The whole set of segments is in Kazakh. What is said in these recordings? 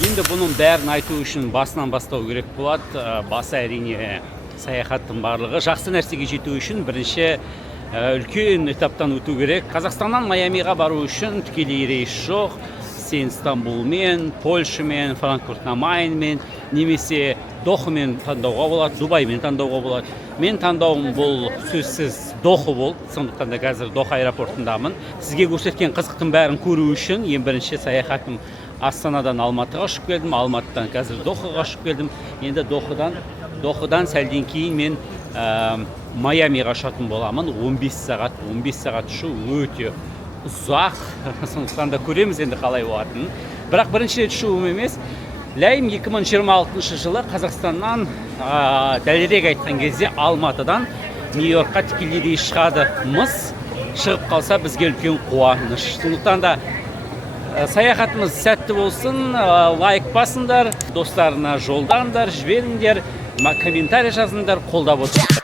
Енді бұның бәрін айту үшін басынан бастау керек болады. Басы әрине саяхаттың барлығы. Жақсы нәрсеге жету үшін бірінші үлкен этаптан өту керек. Қазақстаннан Майамиға бару үшін тікелей рейс жоқ. Сен Стамбулмен, Польшамен, Франкфурт на Майнмен, немесе Дохамен таңдауға болады, Дубаймен таңдауға болады. Мен таңдауым бұл сөзсіз Доха болды, сондықтан да қазір Доха аэропортындамын. Сізге көрсеткен қызықтың бәрін көру үшін ең бірінші саяхатым Астанадан Алматыға ұшып келдім, Алматыдан қазір Дохаға ұшып келдім. Енді Дохадан сәлден кейін мен Майамиға ұшатын боламын. 15 сағат ұшу өте ұзақ. Сондықтан да көреміз енді қалай болатынын. Бірақ бірінші рет ұшуым емес. Ләйім 2026 жылы Қазақстаннан дәлірек айтқан кезде Алматыдан Нью-Йоркқа тікелей рейс шығадымыз. Шығып қалса бізге үлкен қуаныш. Сондықтан да саяхатымыз сәтті болсын, лайк басыңдар, достарына жолдаңдар, жіберіңдер, комментарий жазыңдар, қолдап отырыңдар.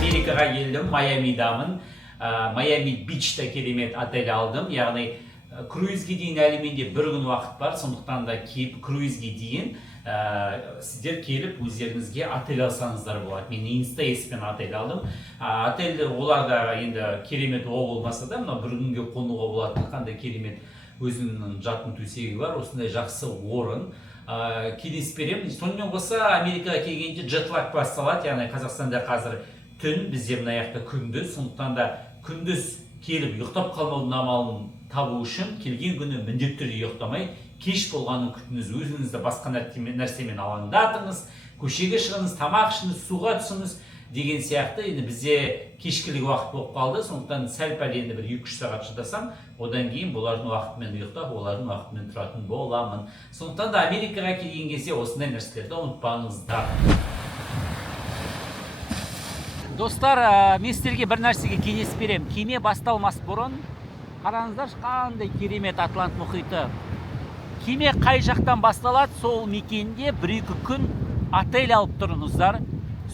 Америкаға келдім, Майамидамын. Майами Бичта керемет отель алдым. Яғни круизге дейін әлеменде бір күн уақыт бар. Сондықтан да круизге дейін сіздер келіп өздеріңізге отель алсаңыздар болады. Мен Инстейспен отель алдым. Отель оларда енді керемет о болмаса да, мына бір күнге қонуға болады. Қандай керемет өзінің жатын төсегі бар. Осындай жақсы орын. Кеңес беремін. Сонымен қоса Америкаға келгенде джетлаг басталады. Яғни Қазақстанда қазір түн, бізде мына жақта күндіз. Сондықтан да күндіз келіп ұйықтап қалмаудың амалын табу үшін келген күні міндетті түрде ұйықтамай, кеш болғанын күтіңіз, өзіңізді басқа нәрсемен алаңдатыңыз, көшеге шығыңыз, тамақ ішіңіз, суға түсіңіз деген сияқты. Енді бізде кешкілік уақыт болып қалды. Сондықтан сәл-пәл енді бір 2-3 сағат шыдасам, одан кейін олардың уақытымен ұйықтап, олардың уақытымен тұратын боламын. Сондықтан да Америкаға келген кезде осындай нәрселерді ұмытпаңыздар. Достар, мен сіздерге бір нәрсеге кеңес берем. Кеме басталмас бұрын қараңыздар, қандай керемет Атлант мұхиты. Кеме қай жақтан басталады, сол мекенде 1-2 күн отель алып тұрыңыздар.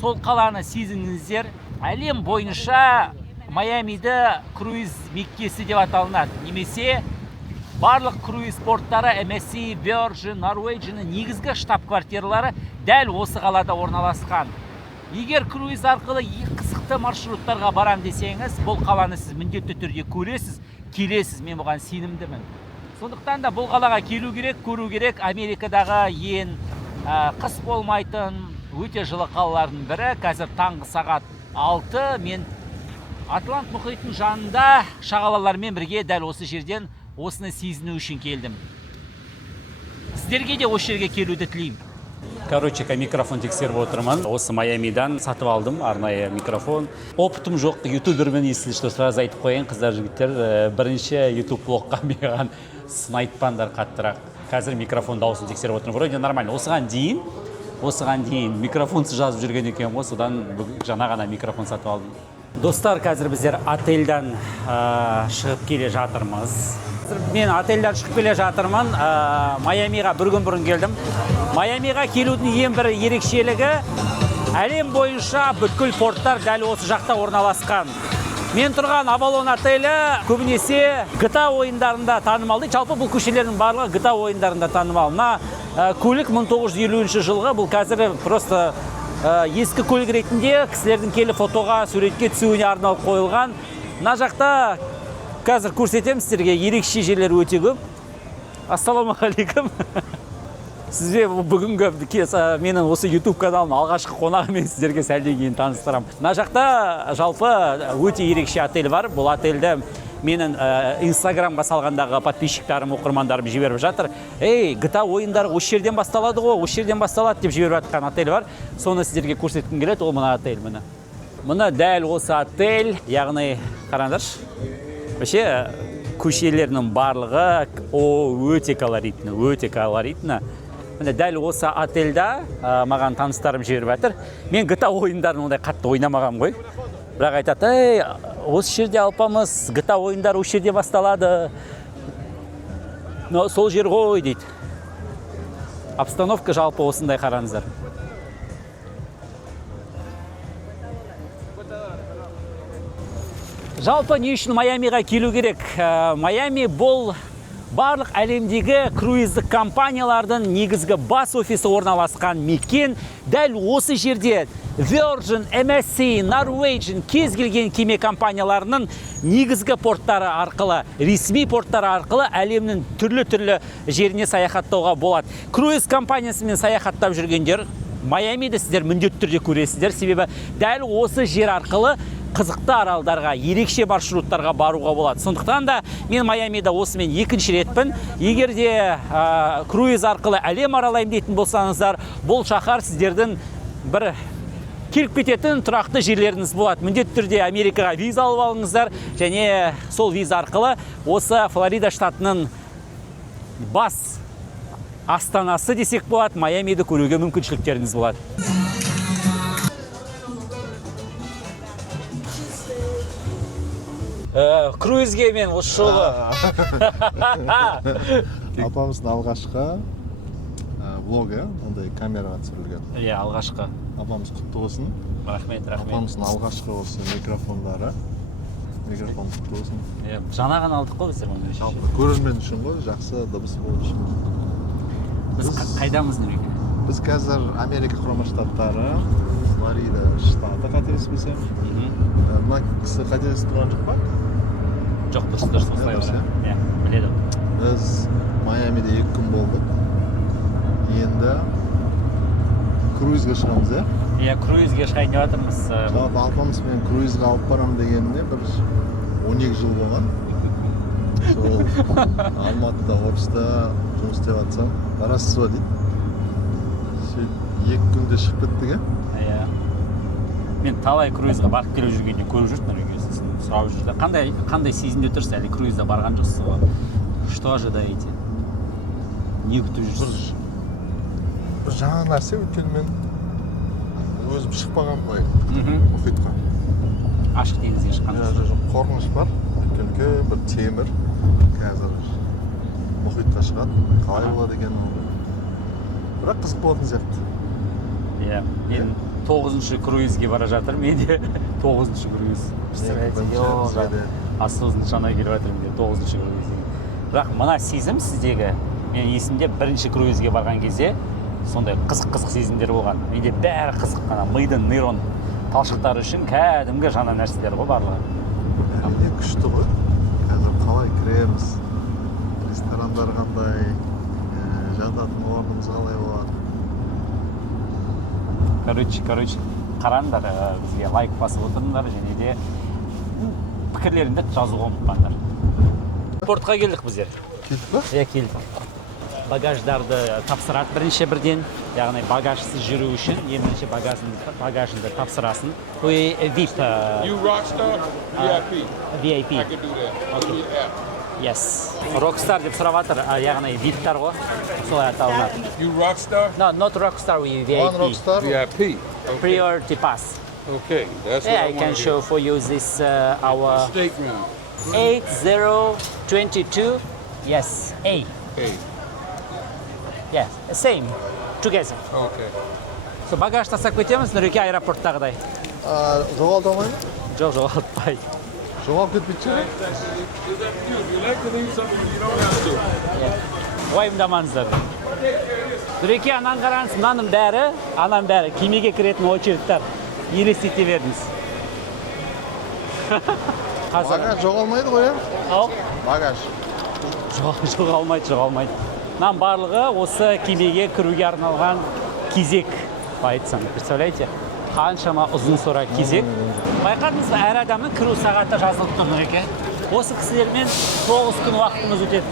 Сол қаланы сезініңіздер. Әлем бойынша Майамиді круиз меккесі деп аталынады. Немесе барлық круиз порттары MSC, Virgin, Norwegian негізгі штаб-квартиралары дәл осы қалада орналасқан. Егер круиз арқылы қызықты маршруттарға барам десеңіз, бұл қаланы сіз міндетті түрде көресіз, келесіз, мен бұған сенімдімін. Сондықтан да бұл қалаға келу керек, көру керек. Америкадағы ең қыс болмайтын өте жылы қалалардың бірі. Қазір таңғы сағат 6. Мен Атлант мұхитының жанында шағалалармен бірге дәл осы жерден осыны сезіну үшін келдім. Сіздерге де осы жерге келуді тілеймін. Микрофон тексеріп отырмын. Осы Майамидан сатып алдым арнайы микрофон. Опытым жоқ, ютубермен, если что, сразу айтып қояйын, қыздар, жігіттер. Бірінші ютуб блогқа маған сын айтпаңдар қаттырақ. Қазір микрофон дауысын тексеріп отырмын. Вроде нормально. Осыған дейін микрофонсыз жазып жүрген екен ғой, содан жаңа ғана микрофон сатып алдым. Достар, қазір біздер отельдан шығып келе жатырмыз. Мен отельдан шығып келе жатырмын. Майамиға бір күн бұрын келдім. Майамиға келудің ең бір ерекшелігі, әлем бойынша бүткіл порттар дәл осы жақта орналасқан. Мен тұрған Авалон отелі көбінесе GTA ойындарында танымал. Жалпы бұл көшелердің барлығы GTA ойындарында танымал. Мына көлік 1950 жылғы, бұл қазір просто ескі көлік ретінде кісілердің келіп фотоға, суретке түсуіне арналып қойылған. Мына жақта қазір көрсетемін сіздерге, ерекше жерлер өте көп. Ассалаумағалейкум. Сізге бүгінгі менің осы YouTube каналым алғашқы қонағы, мен сіздерге сәлден кейін таныстырамын. Мына жақта жалпы өте ерекше отель бар. Бұл отельді менің Инстаграмға салғандағы подписчиктарым, оқырмандарым жіберіп жатыр. GTA ойындары осы жерден басталады ғой, осы жерден басталады деп жіберіп жатқан отель бар. Соны сіздерге көрсеткім келеді. Ол мына отель міне. Мына дәл осы отель, яғни қараңдаршы. Вообще көшелерінің барлығы өте колоритні. Міне дәл осы отельда маған таныстарым жіберіп жатыр. Мен GTA ойындарын ондай қатты ойнамағам ғой. Бірақ айтады, осы жерде алпамыз GTA ойындары осы жерде басталады. Но сол жер ғой дейді. Обстановка жалпы осындай, қараңыздар. Жалпы не үшін Майамиға келу керек? Майами бұл барлық әлемдегі круиздік компаниялардың негізгі бас офисі орналасқан мекен. Дәл осы жерде Virgin, MSC, Norwegian кез келген кеме компанияларының негізгі порттары арқылы, ресми порттары арқылы әлемнің түрлі жеріне саяхаттауға болады. Круиз компаниясымен саяхаттап жүргендер Майамиді сіздер міндетті түрде көресіздер, себебі дәл осы жер арқылы қызықты аралдарға, ерекше маршруттарға баруға болады. Сондықтан да мен Майамида осымен екінші ретпін. Егер де круиз арқылы әлем аралаймын дейтін болсаңыздар, бұл шаһар сіздердің бір келіп кететін тұрақты жерлеріңіз болады. Міндетті түрде Америкаға виза алып алыңыздар, және сол виза арқылы осы Флорида штатының бас астанасы десек болады, Майамиді көруге мүмкіншіліктеріңіз болады. Круизге мен осы жолы апамыздың алғашқы влогы ондай камераға түсірілген. Иә, алғашқы. Апамыз құтты болсын. Рахмет. Апамыздың алғашқы осы микрофондары. Микрофон құтты болсын. Жаңа ғана алдық қой біздер оны. Жалпы көрермен үшін ғой, жақсы дыбыс болу үшін. Біз қайдамыз Нұреке? Біз қазір Америка құрама штаттары, Флорида штаты қателеспесем. Мына кісі қателесіп тұрған жоқ па? Жоқ, дұрыс осылай бар. Иә, біледі. Біз Майамиде 2 күн болдық. Енді круизге шығамыз, иә? Иә, круизге шығайын деп жатырмыз. Жалпы алпамыз мен круизге алып барам дегеніне бір 12 жыл болған. Сол Алматыда офиста жұмыс істеп жатсам, барасыз ба дейді. 2 күнде шығып кеттік, иә? Мен талай круизға барып келіп жүргенде көріп жүрдім Нұрекесін, сұрап жүрді. Қандай сезімде тұрсыз, әлі круизда барған жоқсыз ғой? Что ожидаете? Не күтіп жүрсіз? Бір жаңа нәрсе, өйткені мен өзім шықпаған былай мұхитқа. Ашық теңізге шыққан жоқсыз? Жоқ, қорқыныш бар. Өйткені бір темір қазір мұхитқа шығады. Қалай болады екен ол? Бірақ қызық болатын сияқты. Иә, мен 9-шы круизге бара жатыр, менде 9-шы круиз. Осознанно шана келіп жатырмын де 9-шы круизге. Бірақ мына сезім сіздегі, мен есімде 1-ші круизге барған кезде сондай қызық сезімдер болған. Менде бәрі қызық, қана мидың нейрон талшықтары үшін кәдімгі жаңа нәрселер ғой барлығы. Әрине күшті ғой. Қазір қалай кіреміз, ресторандар қандай, жататын орнымыз қалай болады. Короче, қараңдар, бізге лайк басып отырыңдар, және де пікірлеріңді жазуға ұмытпаңдар. Портқа келдік біздер. Келдік па? Иә, келдік. Багаждарды тапсырады бірден, яғни багажсыз жүру үшін бірінші багажыңды тапсырасын. VIP. You Rockstar? VIP. VIP. I can do that. Okay. Yes. Rockstar деп сұрап жатыр, яғни VIP-тар ғой, солай аталынады. You Rockstar? No, not Rockstar, we VIP. One Rockstar. VIP. Okay. Priority pass. Okay, that's Yeah, what I can show for you this our Stateroom. 8022. Yes, A. Okay. Yeah, same. Together. Okay. So багаж тастап кетеміз, Нұреке аэропорттағыдай. Жоғалта алмай ма? Жоқ, жоғалтпайды. Жоғалып кетпейді ше? Is that you? You like to leave something you don't have to. Уайымдамаңыздар. Нұреке, анан қараңыз, мынаның бәрі, кемеге кіретін очередтер. Елестете бердіңіз. Багаж жоғалмайды ғой, Ау? Багаж. Жоғалмайды. Мынаның барлығы осы кемеге кіруге арналған кезек. Айтсам, представляете? Қаншама ұзын сора кезек. Байқадыңыз ба, әр адамның кіру сағаты жазылып тұр, Нұреке. Осы кісілермен 9 күн уақытымыз өтеді.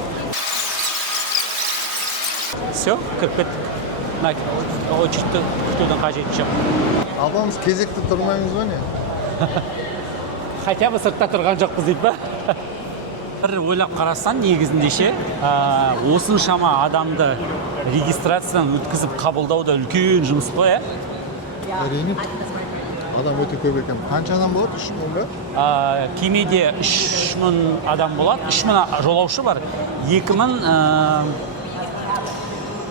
Все, кіріп кеттік. Очередті күтудің қажеті жоқ. Апамыз кезекте тұрмаймыз ба не? Хотя бы сыртта тұрған жоқпыз дейді ба? Бір ойлап қарасаң негізінде ше, осыншама адамды регистрациядан өткізіп қабылдауда үлкен жұмыс қой, Әрине. Адам өте көп екен. Қанша адам болады? 3000 ба? Кемеде 3000 адам болады, 3000 жолаушы бар, 2000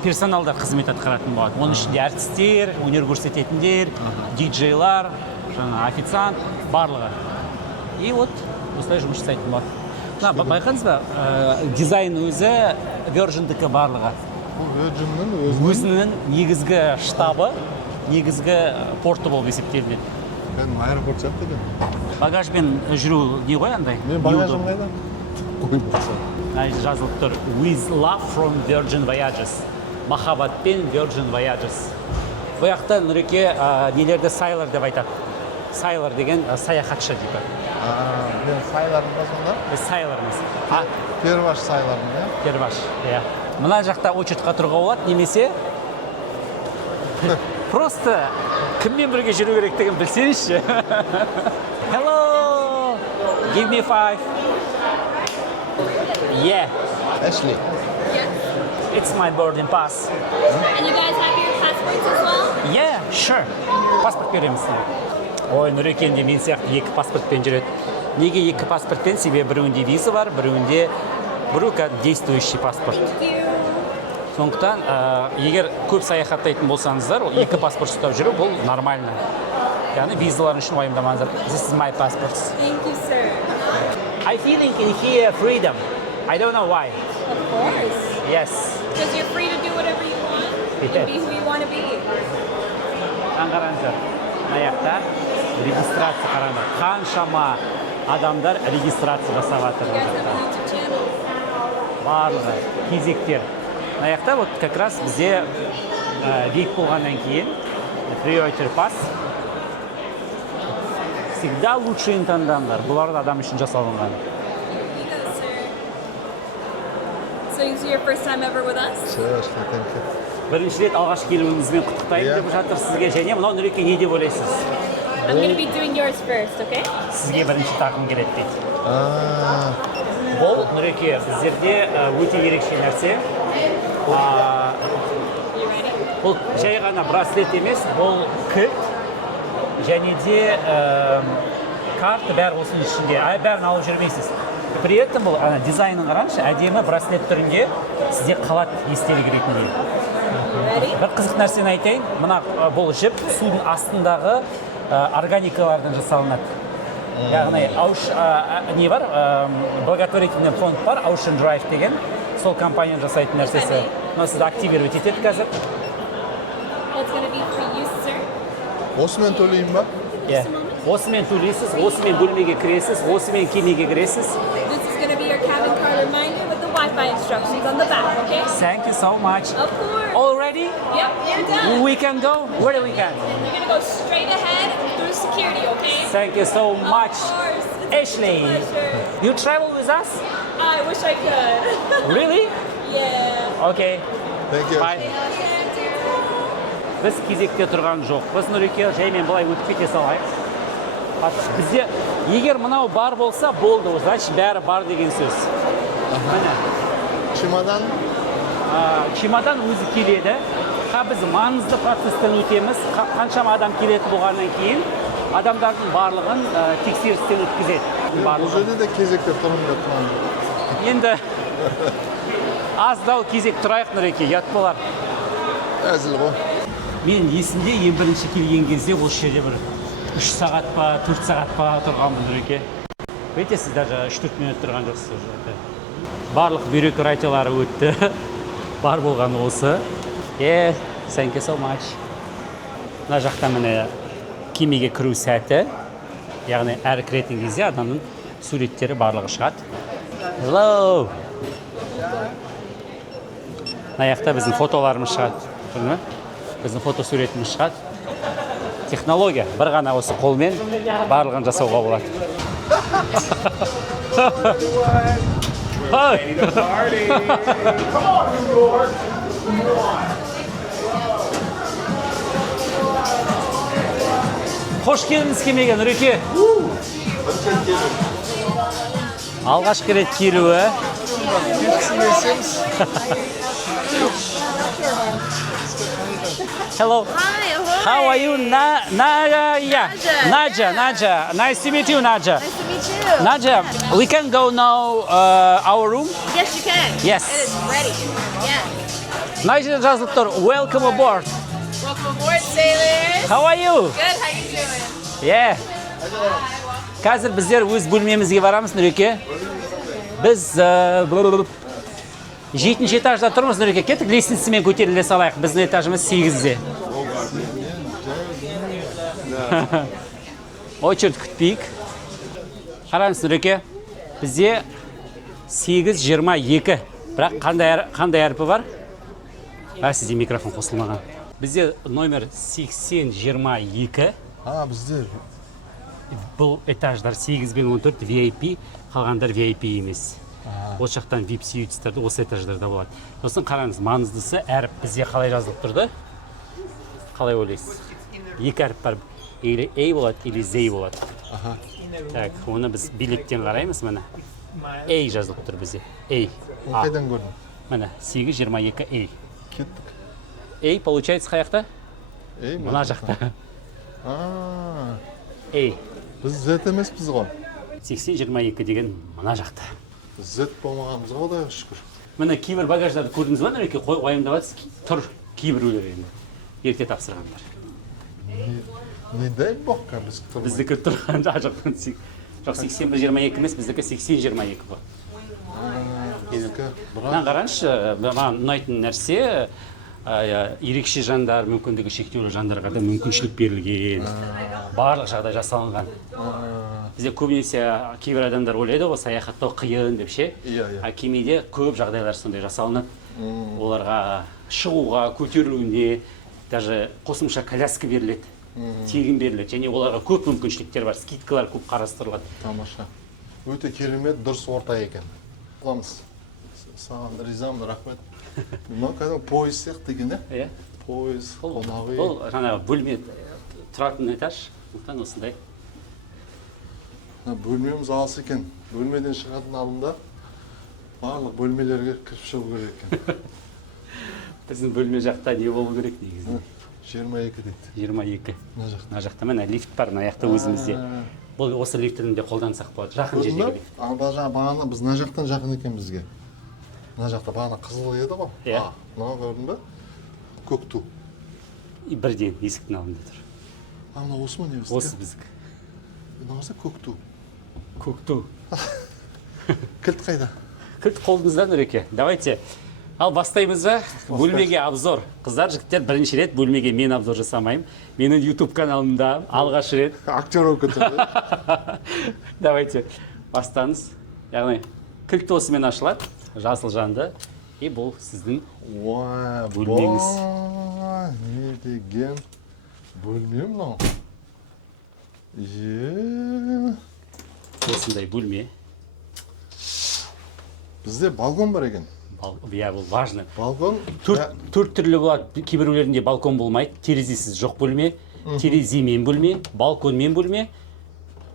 персоналдар қызмет атқаратын болады. Оның ішінде әртістер, өнер көрсететіндер, диджейлар, жаңа официант, барлығы. И вот осылай жұмыс жасайтын болады. Байқаңыз ба, дизайн өзі Virgin-дікі барлығы. Бұл Virgin-нің өзінің негізгі штабы, негізгі порты болып есептелінеді. Аэропорт сияқты екен. Багажбен жүру не ғой андай? Мен багажым қайда? Қоймаса. Жазылып тұр. With love from Virgin Voyages. Махаббатпен Virgin Voyages. Бұл жақта Нұреке нелерді Sailor деп айтады. Sailor деген саяхатшы дейді. Мен Sailor'ым ба сонда? Біз Sailor'мыз. Перваш Sailor'ым, иә? Перваш, иә. Мына жақта очередьқа тұруға болады, немесе просто кіммен бірге жүру керек деген білсеңізші. Hello! Give me 5. Yeah. Ashley. It's my boarding pass. And you guys have your passports as well? Yeah, sure. Паспорт береміз. Ой, Нұрекенде мен сияқты 2 паспортпен жүреді. Неге 2 паспортпен? Себебі біреуінде виза бар, біреуінде действующий паспорт. Сондықтан, егер көп саяхаттайтын болсаңыздар, 2 паспорт ұстап жүру бұл нормально. Яғни визалар үшін уайымдамаңыздар. This is my passport. Thank you, sir. I feeling in here freedom. I don't know why. Of course. Yes. Because you're free to do whatever you want and be who you want to be. Қараңыздар, аяқта регистрация қараңдар. Қаншама адамдар регистрация жасап жатыр. You guys have a YouTube channel. Барлығы кезектер. Аяқта вот как раз бізде век болғаннан кейін priority pass всегда лучший таңдаңдар. Бұлар адам үшін жасалынған. You go, sir. So it's your first time ever with us? Бірінші рет алғаш келуіңізбен құттықтаймын деп жатыр сізге, және мынау Нұреке не деп ойлайсыз? I'm going to be doing yours first, okay? Сізге бірінші тақым келеді дейді. Бұл Нұреке біздерде өте ерекше нәрсе. You ready? Бұл жай ғана браслет емес, бұл кілт және де карта бәрі осының ішінде. Бәрін алып жүрмейсіз. При этом бұл дизайнын қараңызшы, әдемі браслет түрінде сізде қалады естелік ретінде. Бір қызық нәрсені айтайын, мына бұл жіп судың астындағы органикалардан жасалынады. Яғни не бар, благотворительный фонд бар, Ocean Drive деген, сол компанияның жасайтын нәрсесі. Мына сізді активировать етеді қазір. It's going to be for you, sir. Осымен төлеймін ба? Осымен төлейсіз, осымен бөлмеге кіресіз, осымен кемеге кіресіз. This is going to be your cabin card reminder with the Wi-Fi instructions on the back, okay? Thank you so much. Of course. Already? Yep, you're done. We can go? Where do we can? You're going to go straight ahead through security, okay? Thank you so much. Of course. It's Ashley, a pleasure. you travel with us? I wish I could. Really? Yeah. Okay. Thank you. Bye. Біз кезекте тұрған жоқ. Біз Нұреке жаймен былай өтіп кете салайық. Бізде егер мынау бар болса, болды, значит бәрі бар деген сөз. Чемодан? Чемодан өзі келеді. Біз маңызды процесстен өтеміз. Қаншама адам келетін болғаннан кейін адамдардың барлығын тексерістен өткізеді. Бұл жерде де кезекте тұрмын. Енді аздау кезек тұрайық Нұреке, ят болар. Әзіл ғой. Мен есімде ең бірінші келген кезде бұл жерде бір 3 сағат па, 4 сағат па тұрғанмын Нұреке. Өйтесіз, даже 3-4 минут тұрған жоқсыз. Барлық бюрократиялары өтті. Бар болған осы. Thank you so much. Мына жақта міне кемеге кіру сәті. Яғни әр кіретін кезде адамның суреттері барлығы шығады. Hello! Мына жақта біздің фотоларымыз шығады. Біздің фотосуретіміз шығады. Технология. Бір ғана осы қолмен барлығын жасауға болады. Қош келдіңіз кемеге, Нұреке. Алғашқы рет келуі. Hi, Hello. hello. How are you, Nadia? Nadia. Nice to meet you, Nadia. Nice to meet you. Nadia, we can go now our room. Yes, you can. Yes. It is ready. Yes. Nadia жазылып тұр. Welcome aboard. Welcome aboard, sailors. How are you? Good. How you doing? Yeah. Қазір біздер өз бөлмемізге барамыз, Нұреке. Біз 7-ші этажда тұрмыз, Нұреке. Кеттік, лестницамен көтеріле салайық. Біздің этажымыз 8-де. Очередь күтпейік. Қараңыз, Нұреке. Бізде 8:22. Бірақ қандай әрпі бар? Сізде микрофон қосылмаған. Бізде номер 8022. Бізде Бұл этаждар 8 бен 14 VIP, қалғандар VIP емес. Осы жақтан VIP сүйетістері осы этаждарда болады. Сосын қараңыз, маңыздысы әріп бізде қалай жазылып тұрды? Қалай ойлайсыз? Екі әріп бар, или A болады, или Z болады. Так, оны біз билеттен қараймыз, міне. A жазылып тұр бізде. A. қайдан көрдің? Міне, 8:22 A. Кеттік. A получается қаяқта? Мына жақта. A. Біз Z емеспіз ғой. 80:22 деген мына жақта. Z болмағанымыз ғой, шүкір. Міне кейбір багаждарды көрдіңіз ба, Нұреке? Уайымдап жатсыз, тұр кейбіреулер енді. Ерте тапсырғандар. Недей боққа біз тұрмай? Біздікі тұрған жақтан 81:22 емес, біздікі 80:22 бұл. Мына қараңызшы, маған ұнайтын нәрсе, ерекше жандар, мүмкіндігі шектеулі жандарға да мүмкіншілік берілген. Барлық жағдай жасалынған. Бізде көбінесе кейбір адамдар ойлайды ғой, саяхаттау қиын деп ше. Кемеде көп жағдайлар сондай жасалынып, оларға шығуға, көтерілуіне, даже қосымша коляска беріледі, тегін беріледі, және оларға көп мүмкіншіліктер бар, скидкалар көп қарастырылады. Тамаша. Өте керемет, дұрыс орта екен. Құламыз. Саған ризамын, рахмет. Мынау кәдімгі пойыз сияқты екен, Иә? Пойыз, қонағы. Бұл жаңағы бөлме тұратын этаж, сондықтан осындай. Бөлмеміз алыс екен. Бөлмеден шығатын алдында барлық бөлмелерге кіріп шығу керек екен. Біздің бөлме жақта не болу керек негізінде? 22 дейді. 22. Мына жақта. Мына жақта міне лифт бар, мына жақта өзімізде. Бұл осы лифтін де қолдансақ болады. Жақын жердегі лифт. Бағана біз мына жақтан жақын екен бізге. Мына жақта бағана қызыл еді ғой. Иә. Мынау көрдің бе? Көк ту. Бірден есіктің алдында тұр. Мынау осы ма не біздікі? Осы біздікі. Мынаусы көк ту. Көк ту. Кілт қайда? Кілт қолыңызда, Нұреке. Давайте. Ал бастаймыз ба? Бөлмеге обзор. Қыздар, жігіттер, бірінші рет бөлмеге мен обзор жасамаймын. Менің YouTube каналымда алғаш рет. Актер болып кетті. Давайте. Бастаңыз. Яғни кілт осымен ашылады. Жасыл жанды. И бұл сіздің бөлмеңіз. Не деген бөлме мынау? Осындай бөлме. Бізде балкон бар екен. Иә, бұл важно. Балкон төрт түрлі болады. Кейбіреулерінде балкон болмайды. Терезесіз жоқ бөлме, тереземен бөлме, балконмен бөлме.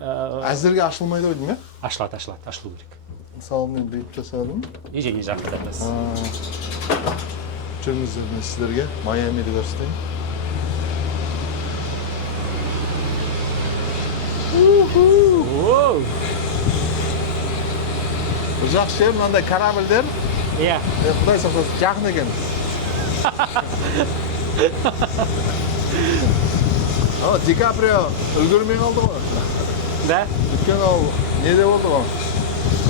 Әзірге ашылмайды ойдың, е? Ашылады, ашылу керек. Мысалы, мен бүйтіп жасадым. Және жақындатасыз. Жүріңіздер, мен сіздерге Майамиді көрсетейін. Бұл жақсы жер, мынандай корабльдер. Иә. Құдай сақтасын, жақын екен. Ди Каприо үлгермей қалды ғой. Да? Өткен ол неде болды ғой?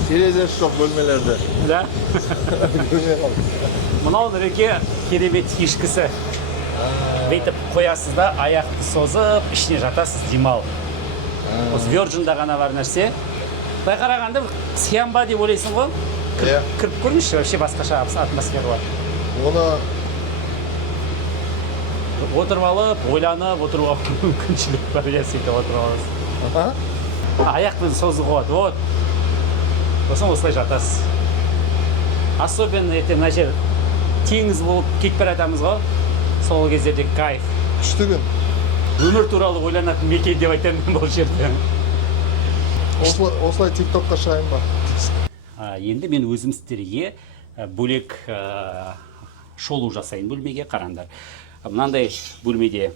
Терезесі жоқ бөлмелерде. Да? Үлгермей қалды. Мынау Нұреке керемет ешкісі. Бүйтіп қоясыз да, аяқты созып, ішіне жатасыз, демал. Осы Virgin'да ғана бар нәрсе. Былай қарағанда сиян ба деп ойлайсың ғой? Кіріп көріңізші, вообще басқаша атмосфера бар. Оны отырып алып, ойланып, отыруға мүмкіншілік бар, я сөйтіп отырып аласыз. Аяқпен созып болады, вот. Сосын осылай жатасыз. Особенно мына жер теңіз болып кетіп бара жатамыз ғой. Сол кездерде кайф. күшті күн. Өмір туралы ойланатын мекен деп айтамын бұл жерде. Осылай TikTokқа шығайын ба? Енді мен өзім сіздерге бөлек шолу жасайын бөлмеге, қараңдар. Мынандай бөлмеде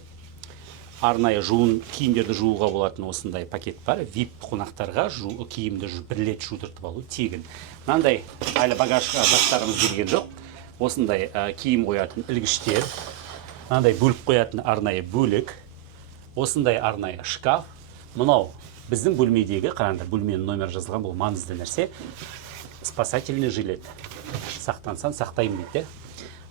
арнайы жуын киімдерді жууға болатын осындай пакет бар. VIP қонақтарға киімді бір рет жудыртып алу тегін. Мынандай әлі багажға заттарымыз келген жоқ. Осындай киім қоятын ілгіштер, мынандай бөліп қоятын арнайы бөлік, осындай арнайы шкаф. Мынау біздің бөлмедегі, қараңдар, бөлменің номер жазылған, бұл маңызды нәрсе. Спасательный жилет. Сақтансаң сақтаймын дейді.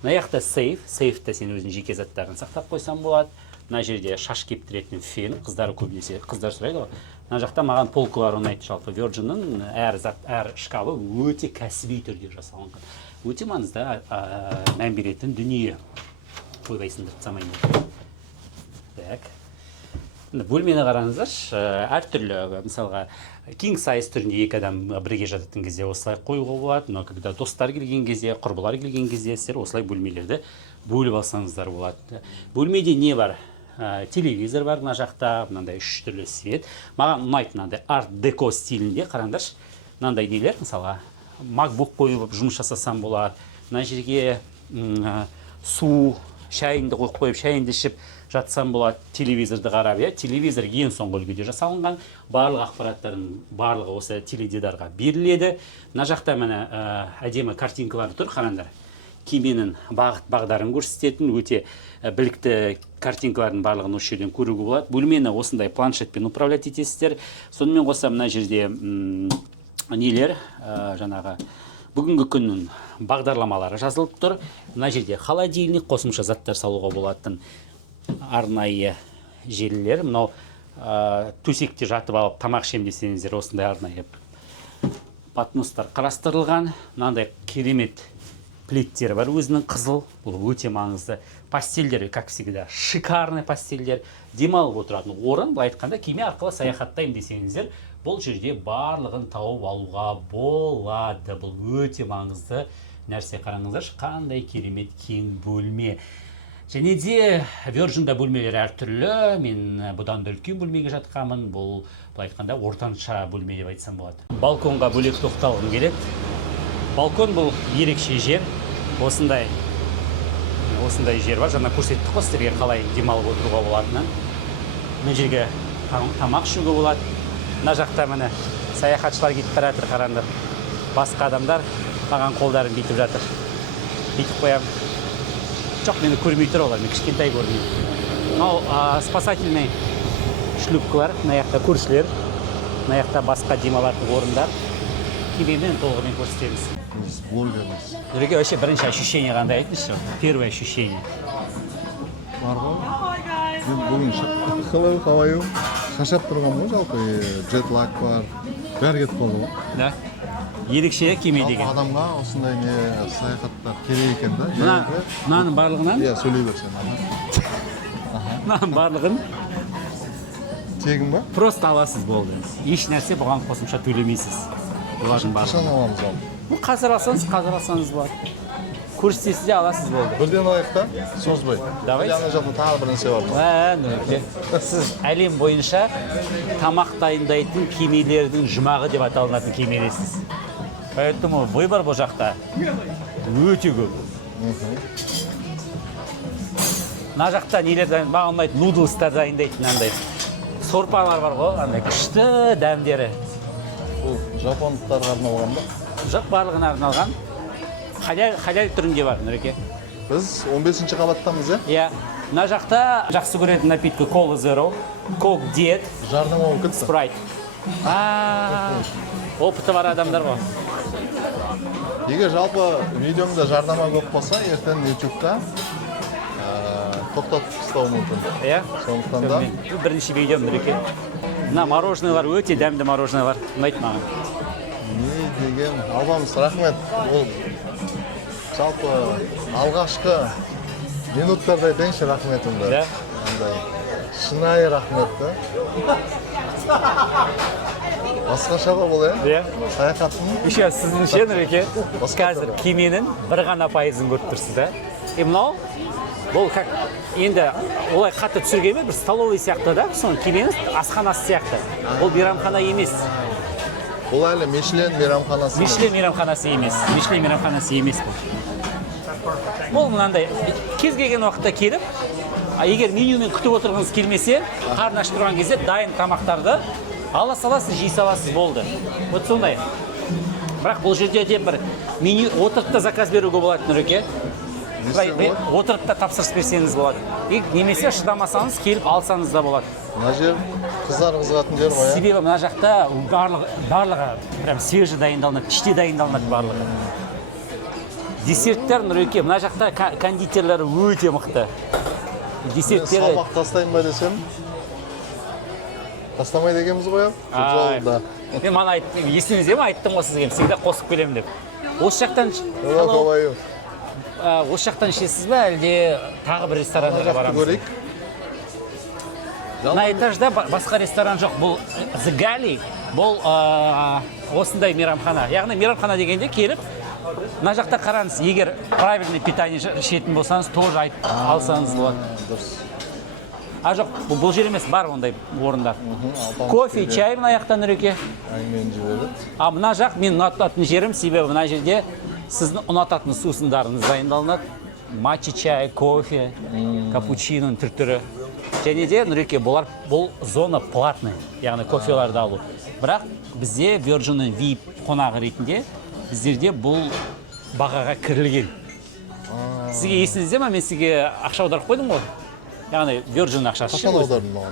Мына жақта сейфте сен өзің жеке заттарын сақтап қойсаң болады. Мына жерде шаш кептіретін фен, қыздар көбінесе, қыздар сұрайды ғой. Мына жақта маған полкалар ұнайды, жалпы Virgin'ның әр шкафы өте кәсіби түрде жасалынған. Өте маңызды мән беретін дүние. Қойбайсыңдар, самайын. Так. Бөлмені қараңыздаршы, әртүрлі, мысалға, king size түрінде екі адам бірге жататын кезде осылай қоюға болады, но когда достар келген кезде, құрбылар келген кезде сіздер осылай бөлмелерді бөліп алсаңыздар болады. Бөлмеде не бар? Телевизор бар мына жақта, мынандай 3 түрлі свет. Маған ұнайды мынандай арт-деко стилінде, қараңдаршы. Мынандай нелер, мысалға, MacBook қойып жұмыс жасасам болады. Мына жерге су, шайыңды қойып, шайыңды ішіп жатсам болады, телевизорды қарап, телевизор ең соңғы үлгіде жасалынған, барлық ақпараттардың барлығы осы теледидарға беріледі. Мына жақта міне әдемі картинкалар тұр, қараңдар. Кеменің бағдарын көрсететін, өте білікті картинкалардың барлығын осы жерден көруге болады. Бөлмені осындай планшетпен управлять етесіздер. Сонымен қоса мына жерде нелер, жаңағы бүгінгі күннің бағдарламалары жазылып тұр. Мына жерде холодильник, қосымша заттар салуға болатын арнайы желілер. Мынау төсекте жатып алып тамақ ішем десеңіздер, осындай арнайы подностар қарастырылған. Мынандай керемет плиттер бар, өзінің қызыл, бұл өте маңызды. Постельдер, как всегда, шикарный постельдер. Демалып отыратын орын, былай айтқанда, кеме арқылы саяхаттаймын десеңіздер, бұл жерде барлығын тауып алуға болады. Бұл өте маңызды нәрсе. Қараңыздаршы, қандай керемет кең бөлме. Және де Virgin'да бөлмелер әртүрлі. Мен бұдан да үлкен бөлмеге жатқанмын. Бұл былай айтқанда ортанша бөлме деп айтсам болады. Балконға бөлек тоқталғым келеді. Балкон бұл ерекше жер. Осындай жер бар. Жаңа көрсеттік қой сіздерге қалай демалып отыруға болатынын. Мына жерге тамақ ішуге болады. Мына жақта міне саяхатшылар кетіп бара жатыр, қараңдар. Басқа адамдар маған қолдарын бүйтіп жатыр. Бүйтіп қоямын. Жоқ, мені көрмей тұр олар, мен кішкентай көрмеймін. Мынау спасательный шлюпкалар, мына жақта көршілер, мына жақта басқа демалатын орындар. Кемемен толығымен көрсетеміз. Блогерміз. Нұреке, вообще бірінші ощущение қандай айтыңызшы? Первое ощущение. Бар ғой. Мен бүгін hello, how are you? Шашап тұрған ғой, жалпы джетлаг бар. Бәрі кетіп қалды ғой. Да. Ерекше кеме деген. Адамға осындай саяхаттар керек екен да. Мынаның барлығынан? Иә, сөйлей берсең. Мынаның барлығын Тегін ба? просто аласыз болды. Еш нәрсе бұған қосымша төлемейсіз. Бұлардың Қашан барлығын. аламыз ал? Қазір алсаңыз болады. Көрсетесіз де аласыз болды. Бірден алайық та, созбай. Давай. Ана жақта тағы бір нәрсе бар. Нұреке. Сіз әлем бойынша тамақ дайындайтын кемелердің жұмағы деп аталынатын кемелесіз. Поэтому выбор бұл жақта өте көп. Мына жақта нелер дайындайды, маған ұнайды, нудлстар дайындайды, мынандай. Сорпалар бар ғой, андай күшті дәмдері. Бұл жапондықтарға арналған ба? Жоқ, барлығына арналған. Халал түрінде бар, Нұреке. Біз 15-ші қабаттамыз, Иә. Мына жақта жақсы көретін напиткі Cola Zero, Coke Diet, жарнама болып кетті. Sprite. Опыты бар адамдар ғой. Егер жалпы видеоңда жарнама көп болса, ертең YouTube-та тоқтатып тастауы мүмкін. Иә. Сондықтан да Бірінші видеом, Нұреке. Мына мороженыйлар өте дәмді мороженыйлар. Ұнайды маған. не деген албамыз, рахмет. Ол жалпы алғашқы минуттарда айтайыншы рахметімді. Да. Шынайы рахметті. Басқаша ғой бұл, Иә. саяхаттың. Еще сіздің Нұреке, қазір кеменің бір ғана пайызын көріп тұрсыз да. Мынау, бұл как енді олай қатты түсірген бір столовый сияқты да, соның кеменің асханасы сияқты. Бұл мейрамхана емес. Бұл әлі Мишлен мейрамханасы. Мишлен мейрамханасы емес. Мишлен мейрамханасы емес бұл. Бұл мынандай кез келген уақытта келіп, егер менюмен күтіп отырғыңыз келмесе, қарын ашып тұрған кезде дайын тамақтарды ала саласыз, жей саласыз болды. Вот сондай. Бірақ бұл жерде де бір меню отырып та заказ беруге болады, Нұреке. Отырып та тапсырыс берсеңіз болады. Немесе шыдамасаңыз келіп алсаңыз да болады. Мына жер қыздар қызығатын жер ғой. Себебі мына жақта барлығы прям свежий дайындалынады, іште дайындалынады барлығы. Десерттер, Нұреке, мына жақта кондитерлері өте мықты. Десерттері... Салмақ тастайын ба десем, тастамайды екенбіз ғой. Мен мана есіңізде ме айттым ғой сізге, всегда қосып келемін деп. Осы жақтан ішесіз бе, әлде тағы бір ресторанға барамыз? Мына этажда басқа ресторан жоқ. Бұл The Galley, бұл осындай мейрамхана. Яғни мейрамхана дегенде келіп, мына жақта қараңыз, егер правильный питание ішетін болсаңыз, тоже алсаңыз болады. Жоқ, бұл жер емес, бар ондай орындар. Кофе, чай мына жақтан, Нұреке. Әңгімені жібереді. Мына жақ мен ұнататын жерім, себебі мына жерде сіздің ұнататын сусындарыңыз дайындалынады. Матча чай, кофе, капучиноның түр-түрі. Және де, Нұреке, бұл зона платный, яғни кофеларды алу. Бірақ бізде Virgin VIP қонағы ретінде біздерде бұл бағаға кірілген. Сізге есіңізде ме? Мен сізге ақша аударып қойдым ғой. Яғни Virgin ақшасы. Қашан аудардың маған?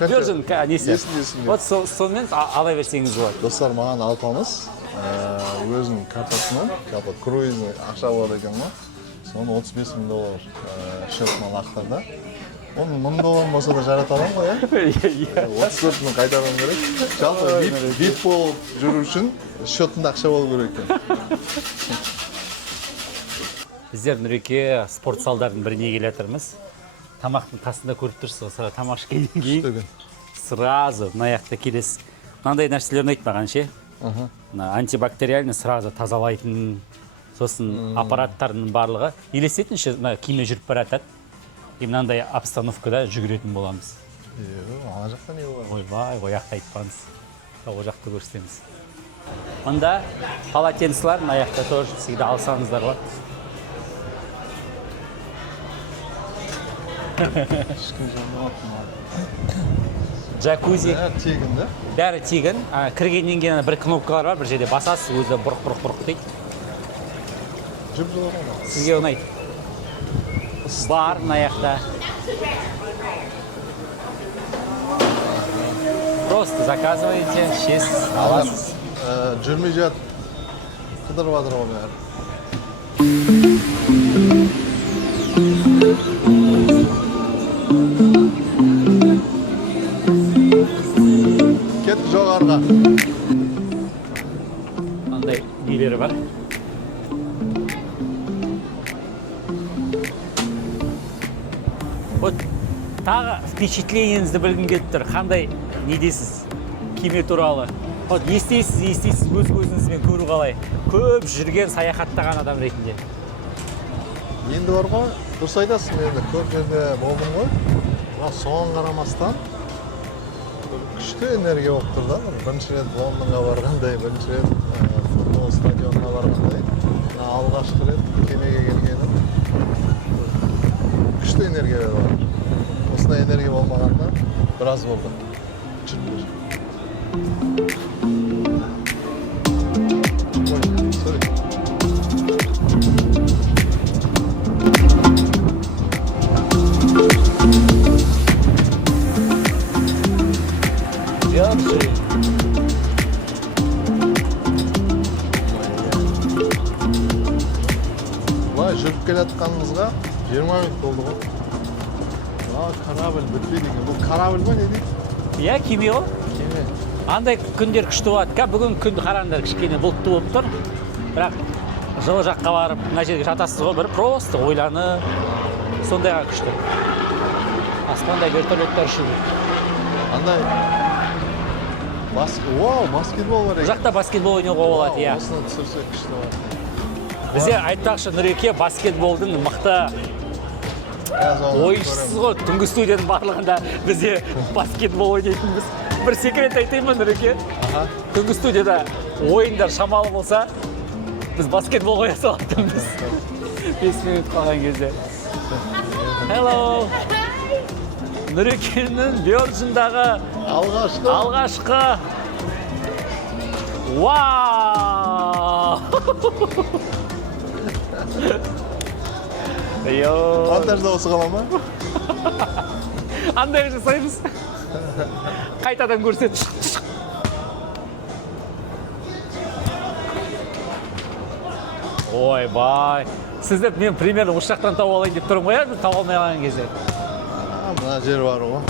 Virgin несі? Есімде. Вот сонымен ала берсеңіз болады. Достар, маған алпамыз өзінің картасынан, круизный ақша болады екен ма? Соны $35,000 счетына лақтырды. Оны $1000 болса да жарата аламын ғой, 34-ні қайтарам керек. Жалпы VIP болып жүру үшін счетында ақша болу керек екен. Біздер, Нұреке, спорт залдардың біріне келетірміз. Тамақтың қасында көріп тұрсыз, тамақ ішкеннен кейін сразу мына жақта келесіз. Мынандай нәрселер ұнайды маған ше. Антибактериальный сразу тазалайтын, сосын аппараттардың барлығы елестетіңізші, киме жүріп баратады. Мынандай обстановкада жүгіретін боламыз. Ана жақта не болады? Ойбай, ояқты айтпаңыз. О жақты көрсетеміз. Мында полотенцелар мына жақта тоже всегда алсаңыздар бар. Джакузи. Тегін, да? Бәрі тегін. Кіргеннен кейін бір кнопкалар бар, бір жерде басасыз, өзі бұрқ дейді. Жүп жылы ғой. Сізге ұнайды. Бар мына жақта. Просто заказываете, ішесіз, аласыз. Жүрмей жат. Қыдырып жатыр ғой бәрі. Кет жоғарға. Андай нелері бар. Вот тағы впечатлениеңізді білгім келіп тұр. Қандай не дейсіз? Кеме туралы. Вот естейсіз, өз көзіңізбен көру қалай. Көп жүрген, саяхаттаған адам ретінде. Енді бар ғой, дұрыс айтасың, енді көп жерде болдым ғой. Соған қарамастан күшті энергия болып тұр да. Бірінші рет Лондонға барғандай, бірінші рет футбол стадионына барғандай. Алғашқы рет кемеге келгенім. Күшті энергия бар. Осындай энергия болмағанда біраз болды. Жүрмей. Бұлай жүріп келатқанымызға 20 минут болды ғой. Корабль бітпейді екен. Бұл корабль ба не дейді? Иә, кеме ғой. Кеме. Андай күндер күшті болады. Бүгін күнді қараңдар, кішкене бұлтты болып тұр. Бірақ жылы жаққа барып, мына жерге жатасыз ғой, бір просто ойланып, сондайға күшті. Аспанда вертолеттер ұшып. Андай баскетбол бар екен. Бұл жақта баскетбол ойнауға болады, иә. Осыны түсірсек күшті болады. Бізде айтпақшы, Нұреке баскетболдың мықты ойыншысыз ғой. Түнгі студияның барлығында бізде баскетбол ойнайтынбыз. Бір секрет айтайын ба, Нұреке? Түнгі студияда ойындар шамалы болса, біз баскетбол қоя салатынбыз. 5 минут қалған кезде. Hello! Нұрекенің Virgin'дағы алғашқы. Вау! Монтажда осы қала ма? Андай жасаймыз. Қайтадан көрсет. Ой, бай. Сіздер мен примерно осы жақтан тауып алайын деп тұрмын ғой, біз тауып алмай қалған кезде. Мына жер бар ғой.